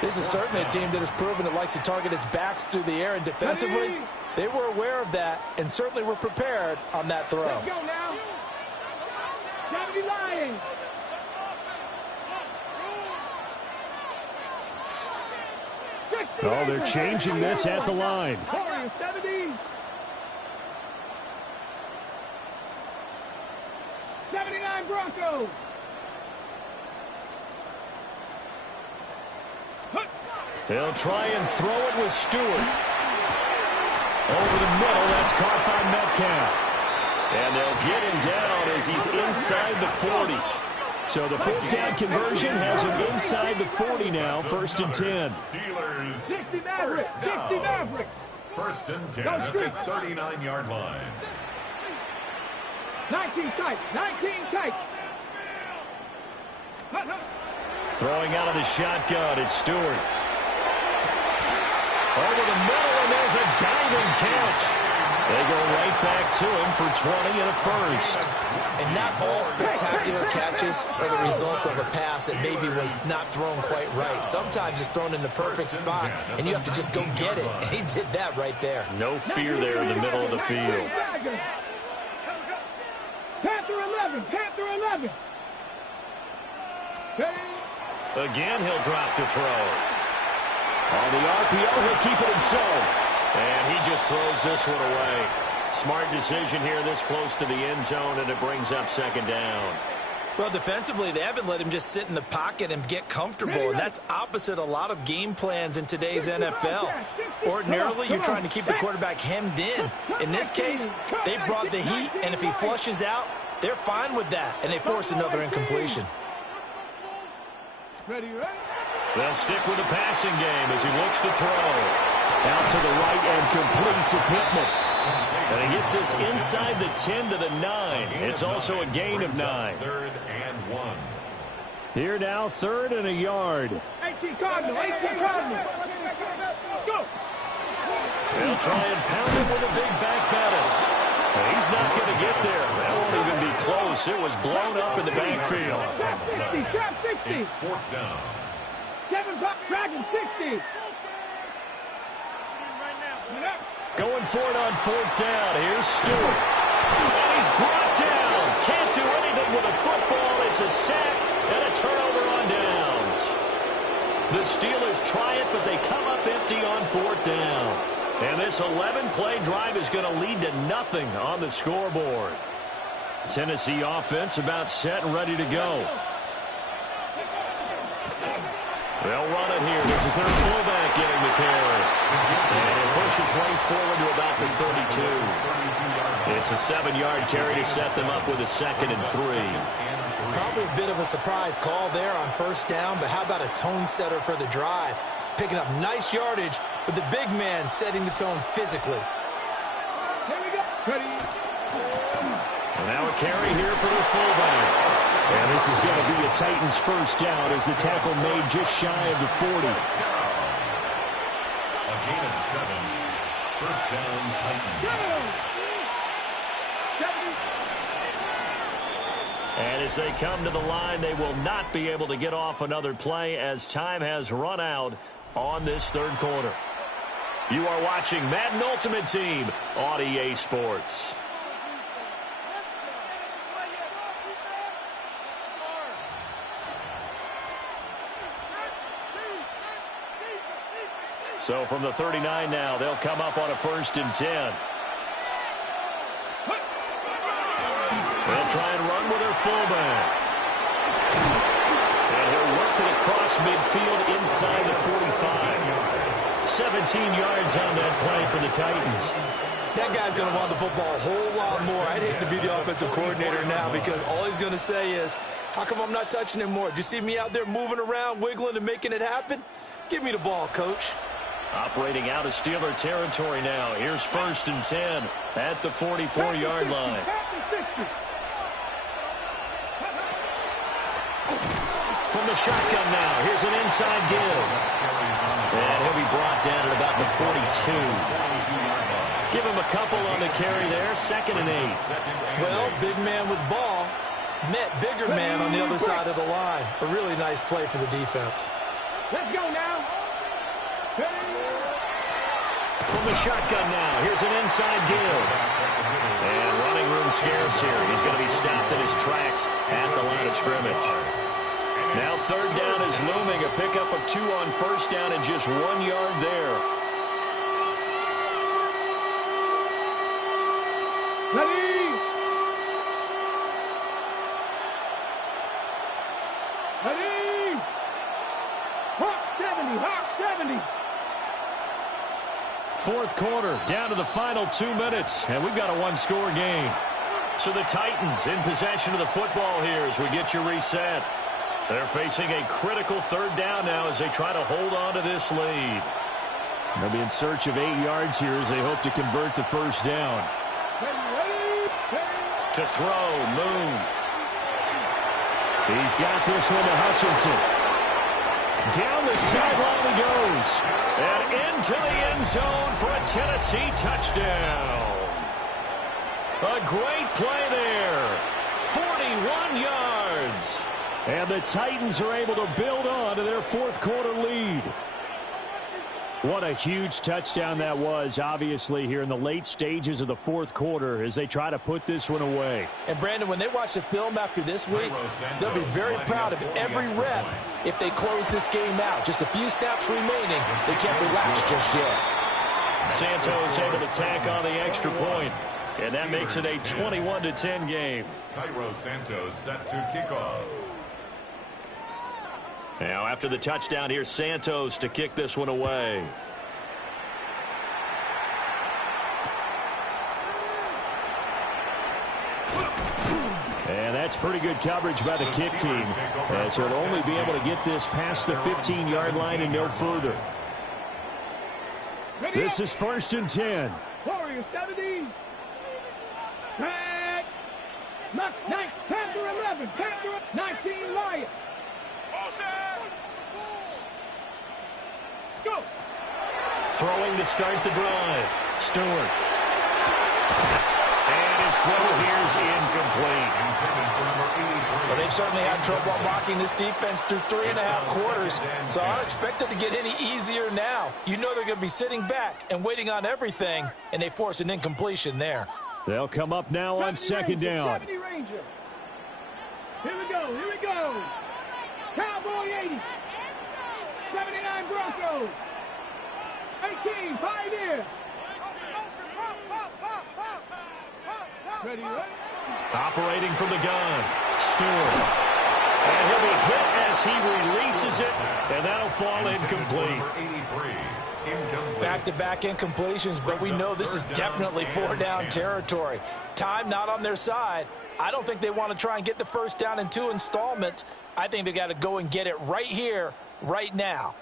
This is certainly a team that has proven it likes to target its backs through the air, and defensively, they were aware of that and certainly were prepared on that throw. Let's go now. 70 Lions. Oh, they're changing this at the line. 70. 79 Broncos. They'll try and throw it with Stewart. Over the middle, that's caught by Metcalf. And they'll get him down as he's inside the 40. So the fourth down conversion has him inside the 40 now, 1st and 10. Steelers. 60 Mavericks. 60 Mavericks. 1st and 10 at the 39-yard line. 19 tight. 19 tight. Throwing out of the shotgun, it's Stewart. Over the middle, and there's a diving catch. They go right back to him for 20 and a first. And not all spectacular catches are the result of a pass that maybe was not thrown quite right. Sometimes it's thrown in the perfect spot, and you have to just go get it. And he did that right there. No fear there in the middle of the field. Panther 11. Panther 11. Again, he'll drop to throw. On the RPO, he'll keep it himself. And he just throws this one away. Smart decision here this close to the end zone, and it brings up second down. Well, defensively, they haven't let him just sit in the pocket and get comfortable, and that's opposite a lot of game plans in today's NFL. Ordinarily, you're trying to keep the quarterback hemmed in. In this case, they brought the heat, and if he flushes out, they're fine with that, and they force another incompletion. They'll stick with the passing game as he looks to throw. Out to the right and complete to Pittman. And he gets this inside the 10 to the 9. It's also a gain of 9. 3rd and 1. Here now, 3rd and a yard. 18 Cardinal. 18 Cardinal. Let's go. They'll try and pound him with a big back Bettis. He's not going to get there. That won't even be close. It was blown up in the backfield. Trap 60. Trap 60. It's 4th down. 7 Dragon 60. Going for it on 4th down. Here's Stewart. And he's brought down. Can't do anything with a football. It's a sack and a turnover on downs. The Steelers try it, but they come up empty on 4th down. And this 11-play drive is going to lead to nothing on the scoreboard. Tennessee offense about set and ready to go. They'll run it here. This is their fullback getting the carry. And he'll push his way forward to about the 32. It's a 7-yard carry to set them up with a 2nd and 3. Probably a bit of a surprise call there on first down, but how about a tone setter for the drive? Picking up nice yardage with the big man setting the tone physically. Here we go. Ready. And now a carry here for the fullback. And this is going to be a Titans first down as the tackle made just shy of the 40. A gain of 7. First down, Titans. And as they come to the line, they will not be able to get off another play as time has run out on this third quarter. You are watching Madden Ultimate Team on EA Sports. So from the 39 now, they'll come up on a 1st and 10. They'll try and run with their fullback. And he'll work it across midfield inside the 45. 17 yards on that play for the Titans. That guy's going to want the football a whole lot more. I'd hate to be the offensive coordinator now because all he's going to say is, how come I'm not touching him more? Do you see me out there moving around, wiggling, and making it happen? Give me the ball, coach. Operating out of Steeler territory now. Here's 1st and 10 at the 44-yard line. From the shotgun now, here's an inside give. And he'll be brought down at about the 42. Give him a couple on the carry there, 2nd and 8. Well, big man with ball met bigger man on the other side of the line. A really nice play for the defense. Let's go now. From the shotgun now, here's an inside give. And running room scarce here. He's going to be stopped in his tracks at the line of scrimmage. Now 3rd down is looming. A pickup of 2 on 1st down and just 1 yard there. Ready. Ready. Hawk 70. Hawk 70. 4th quarter, down to the final 2 minutes, and we've got a 1-score game. So the Titans in possession of the football here as we get you reset. They're facing a critical 3rd down now as they try to hold on to this lead. They'll be in search of 8 yards here as they hope to convert the first down. To throw, Moon. He's got this one to Hutchinson. Down the sideline he goes. And into the end zone for a Tennessee touchdown. A great play there. 41 yards. And the Titans are able to build on to their 4th quarter lead. What a huge touchdown that was, obviously, here in the late stages of the 4th quarter as they try to put this one away. And, Brandon, when they watch the film after this week, they'll be very proud of every rep if they close this game out. Just a few snaps remaining. They can't relax just yet. Santos able to tack on the extra point, and that makes it a 21-10 game. Cairo Santos set to kickoff. Now, after the touchdown, here's Santos to kick this one away. And that's pretty good coverage by the kick team, as he'll only be able to get this past the 15-yard line and no further. This is 1st and 10. Warriors 70. Back. Panther 11. Panther 19 Lions. Go. Throwing to start the drive. Stewart. And his throw here's incomplete. Well, they've certainly had trouble blocking this defense through 3.5 quarters, so I don't expect it to get any easier now. You know they're going to be sitting back and waiting on everything, and they force an incompletion there. They'll come up now on 2nd down. 70 Ranger. Here we go. Here we go. Cowboy 80. 79 Broncos. 18 Pioneer. Ready, ready. Operating from the gun. Stewart. And he'll be hit as he releases it, and that'll fall incomplete. Back-to-back incompletions, but we know this is definitely 4-down territory. Time not on their side. I don't think they want to try and get the first down in 2 installments. I think they got to go and get it right here, right now.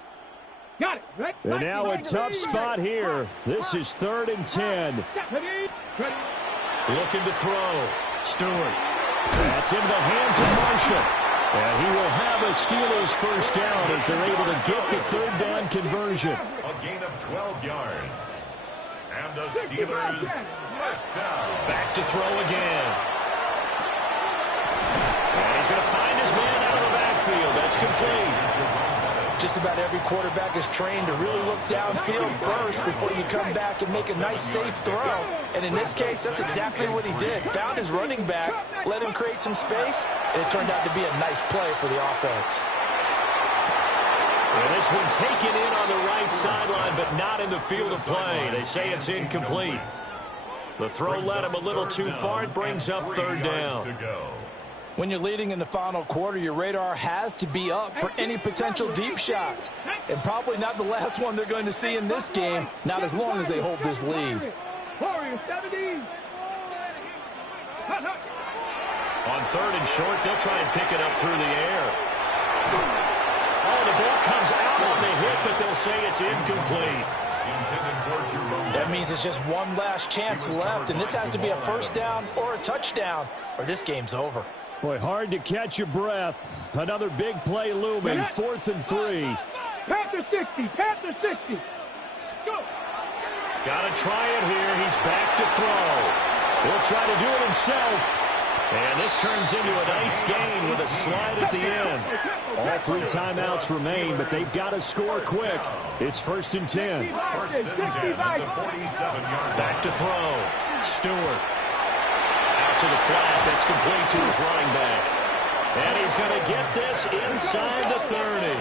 Got it. Right. And now a tough spot here. This is 3rd and 10. Looking to throw. Stewart. That's into the hands of Marshall. And he will have a Steelers first down as they're able to get the 3rd down conversion. A gain of 12 yards. And the Steelers first down. Back to throw again. And he's going to find his man out of the backfield. That's complete. Just about every quarterback is trained to really look downfield first before you come back and make a nice, safe throw. And in this case, that's exactly what he did. Found his running back, let him create some space, and it turned out to be a nice play for the offense. Well, this one taken in on the right sideline, but not in the field of play. They say it's incomplete. The throw led him a little too far. It brings up 3rd down. When you're leading in the final quarter, your radar has to be up for any potential deep shots. And probably not the last one they're going to see in this game, not as long as they hold this lead. Warriors 70. On 3rd and short, they'll try and pick it up through the air. Oh, the ball comes out on the hit, but they'll say it's incomplete. That means it's just one last chance left, and this has to be a first down or a touchdown, or this game's over. Boy, hard to catch your breath. Another big play looming, 4th and 3. Panther 60, Panther 60. Go. Got to try it here. He's back to throw. He'll try to do it himself. And this turns into a nice gain with a slide at the end. All 3 timeouts remain, but they've got to score quick. It's 1st and 10. First and 10 at the 47-yard. Back to throw. Stewart. Out to the flat. That's complete to his running back. And he's going to get this inside the 30.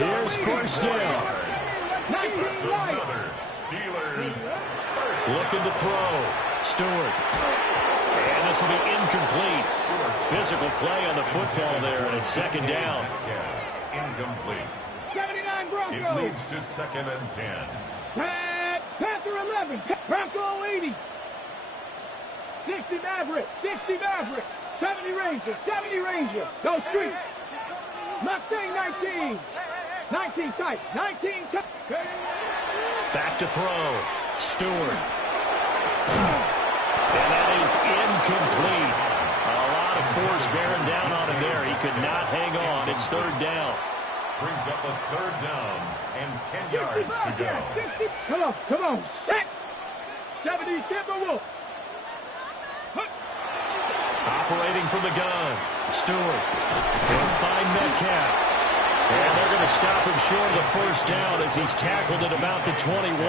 Here's first down. That's another Steelers. Looking to throw. Stewart. And this will be incomplete. Physical play on the football there, and it's 2nd down. Incomplete. 79 Broncos. It leads to 2nd and 10. Panther 11. Bronco 80. 60 Maverick. 60 Maverick. 70 Ranger. 70 Ranger. Go Street. Mustang 19. 19 tight. 19 tight. Back to throw. Stewart. And that is incomplete. A lot of force bearing down on him there. He could not hang on. It's 3rd down. Brings up a 3rd down and 10 yards to go. Come on. Set. 70 Timberwolf. Operating from the gun. Stewart. He'll find Metcalf. And they're going to stop him short of the first down as he's tackled at about the 21.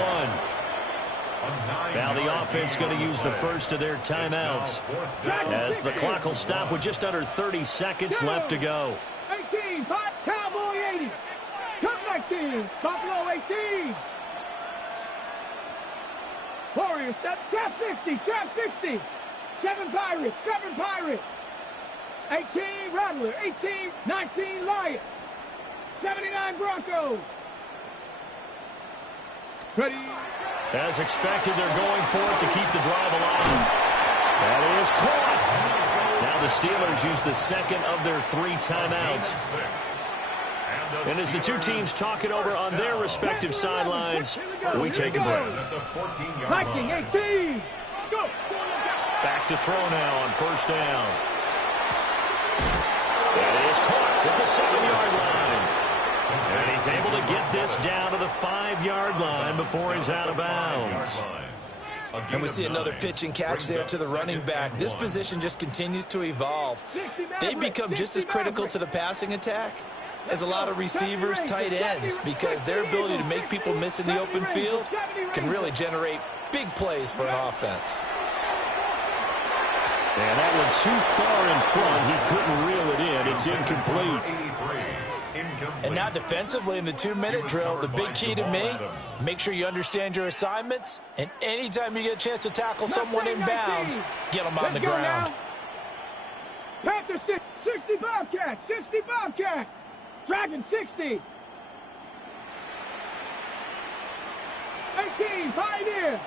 Now the offense going to use the first of their timeouts as the clock will stop with just under 30 seconds left to go. 18, Cowboy 80. Come 19, Buffalo 18. Warriors, Trap 60, Trap 60. 7 Pirates, 7 Pirates. 18 Rattler, 18, 19 Lions. 79 Broncos. Ready. As expected, they're going for it to keep the drive alive. That is caught. Now the Steelers use the 2nd of their 3 timeouts. And as the 2 teams talk it over on their respective sidelines, we take a break. Viking 18. Go. Back to throw now on first down. That is caught at the 7-yard line. And he's able to get this down to the 5-yard line before he's out of bounds. And we see another pitch and catch there to the running back. This position just continues to evolve. They become just as critical to the passing attack as a lot of receivers, tight ends, because their ability to make people miss in the open field can really generate big plays for an offense. And that one too far in front. He couldn't reel it in. It's incomplete. And now defensively in the 2-minute drill, the big key to me, make sure you understand your assignments, and anytime you get a chance to tackle someone in bounds, get them on the ground. Panther Warrior 60 Bobcat, 60 Bobcat. Dragon 60. 18 Pioneer.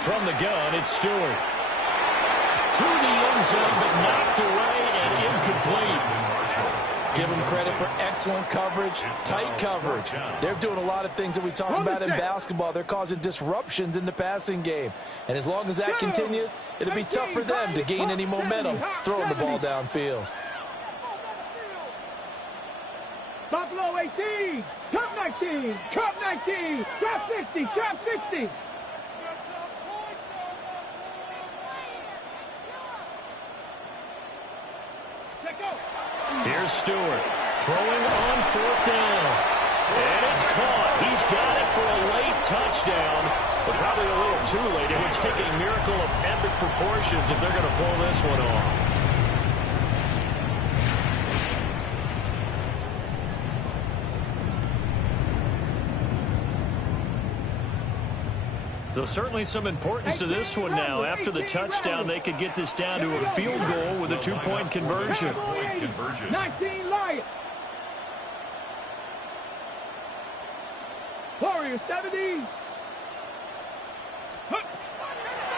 From the gun, it's Stewart. To the end zone, but knocked away and incomplete. Give them credit for excellent coverage, tight coverage. They're doing a lot of things that we talk about in basketball. They're causing disruptions in the passing game. And as long as that continues, it'll be tough for them to gain any momentum throwing the ball downfield. Buffalo 18, Cup 19, Cup 19, Trap 60, Trap 60. Here's Stewart throwing on 4th down. And it's caught. He's got it for a late touchdown, but probably a little too late. It would take a miracle of epic proportions if they're going to pull this one off. So certainly some importance to this one now. After the touchdown, they could get this down to a field goal with a 2-point conversion. 19 Lions. Warrior 70.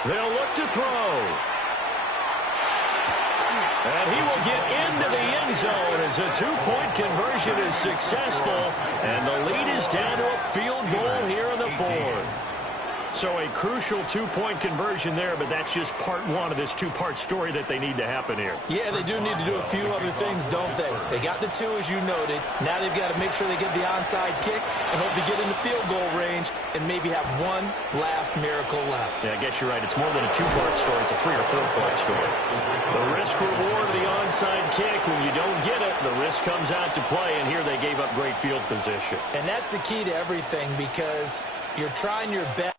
They'll look to throw. And he will get into the end zone as a 2-point conversion is successful. And the lead is down to a field goal here in the 4th. So a crucial 2-point conversion there, but that's just part one of this 2-part story that they need to happen here. Yeah, they do need to do a few other things, don't they? They got the 2, as you noted. Now they've got to make sure they get the onside kick and hope to get into field goal range and maybe have one last miracle left. Yeah, I guess you're right. It's more than a 2-part story. It's a 3- or 4-part story. The risk-reward of the onside kick, when you don't get it, the risk comes out to play, and here they gave up great field position. And that's the key to everything because you're trying your best.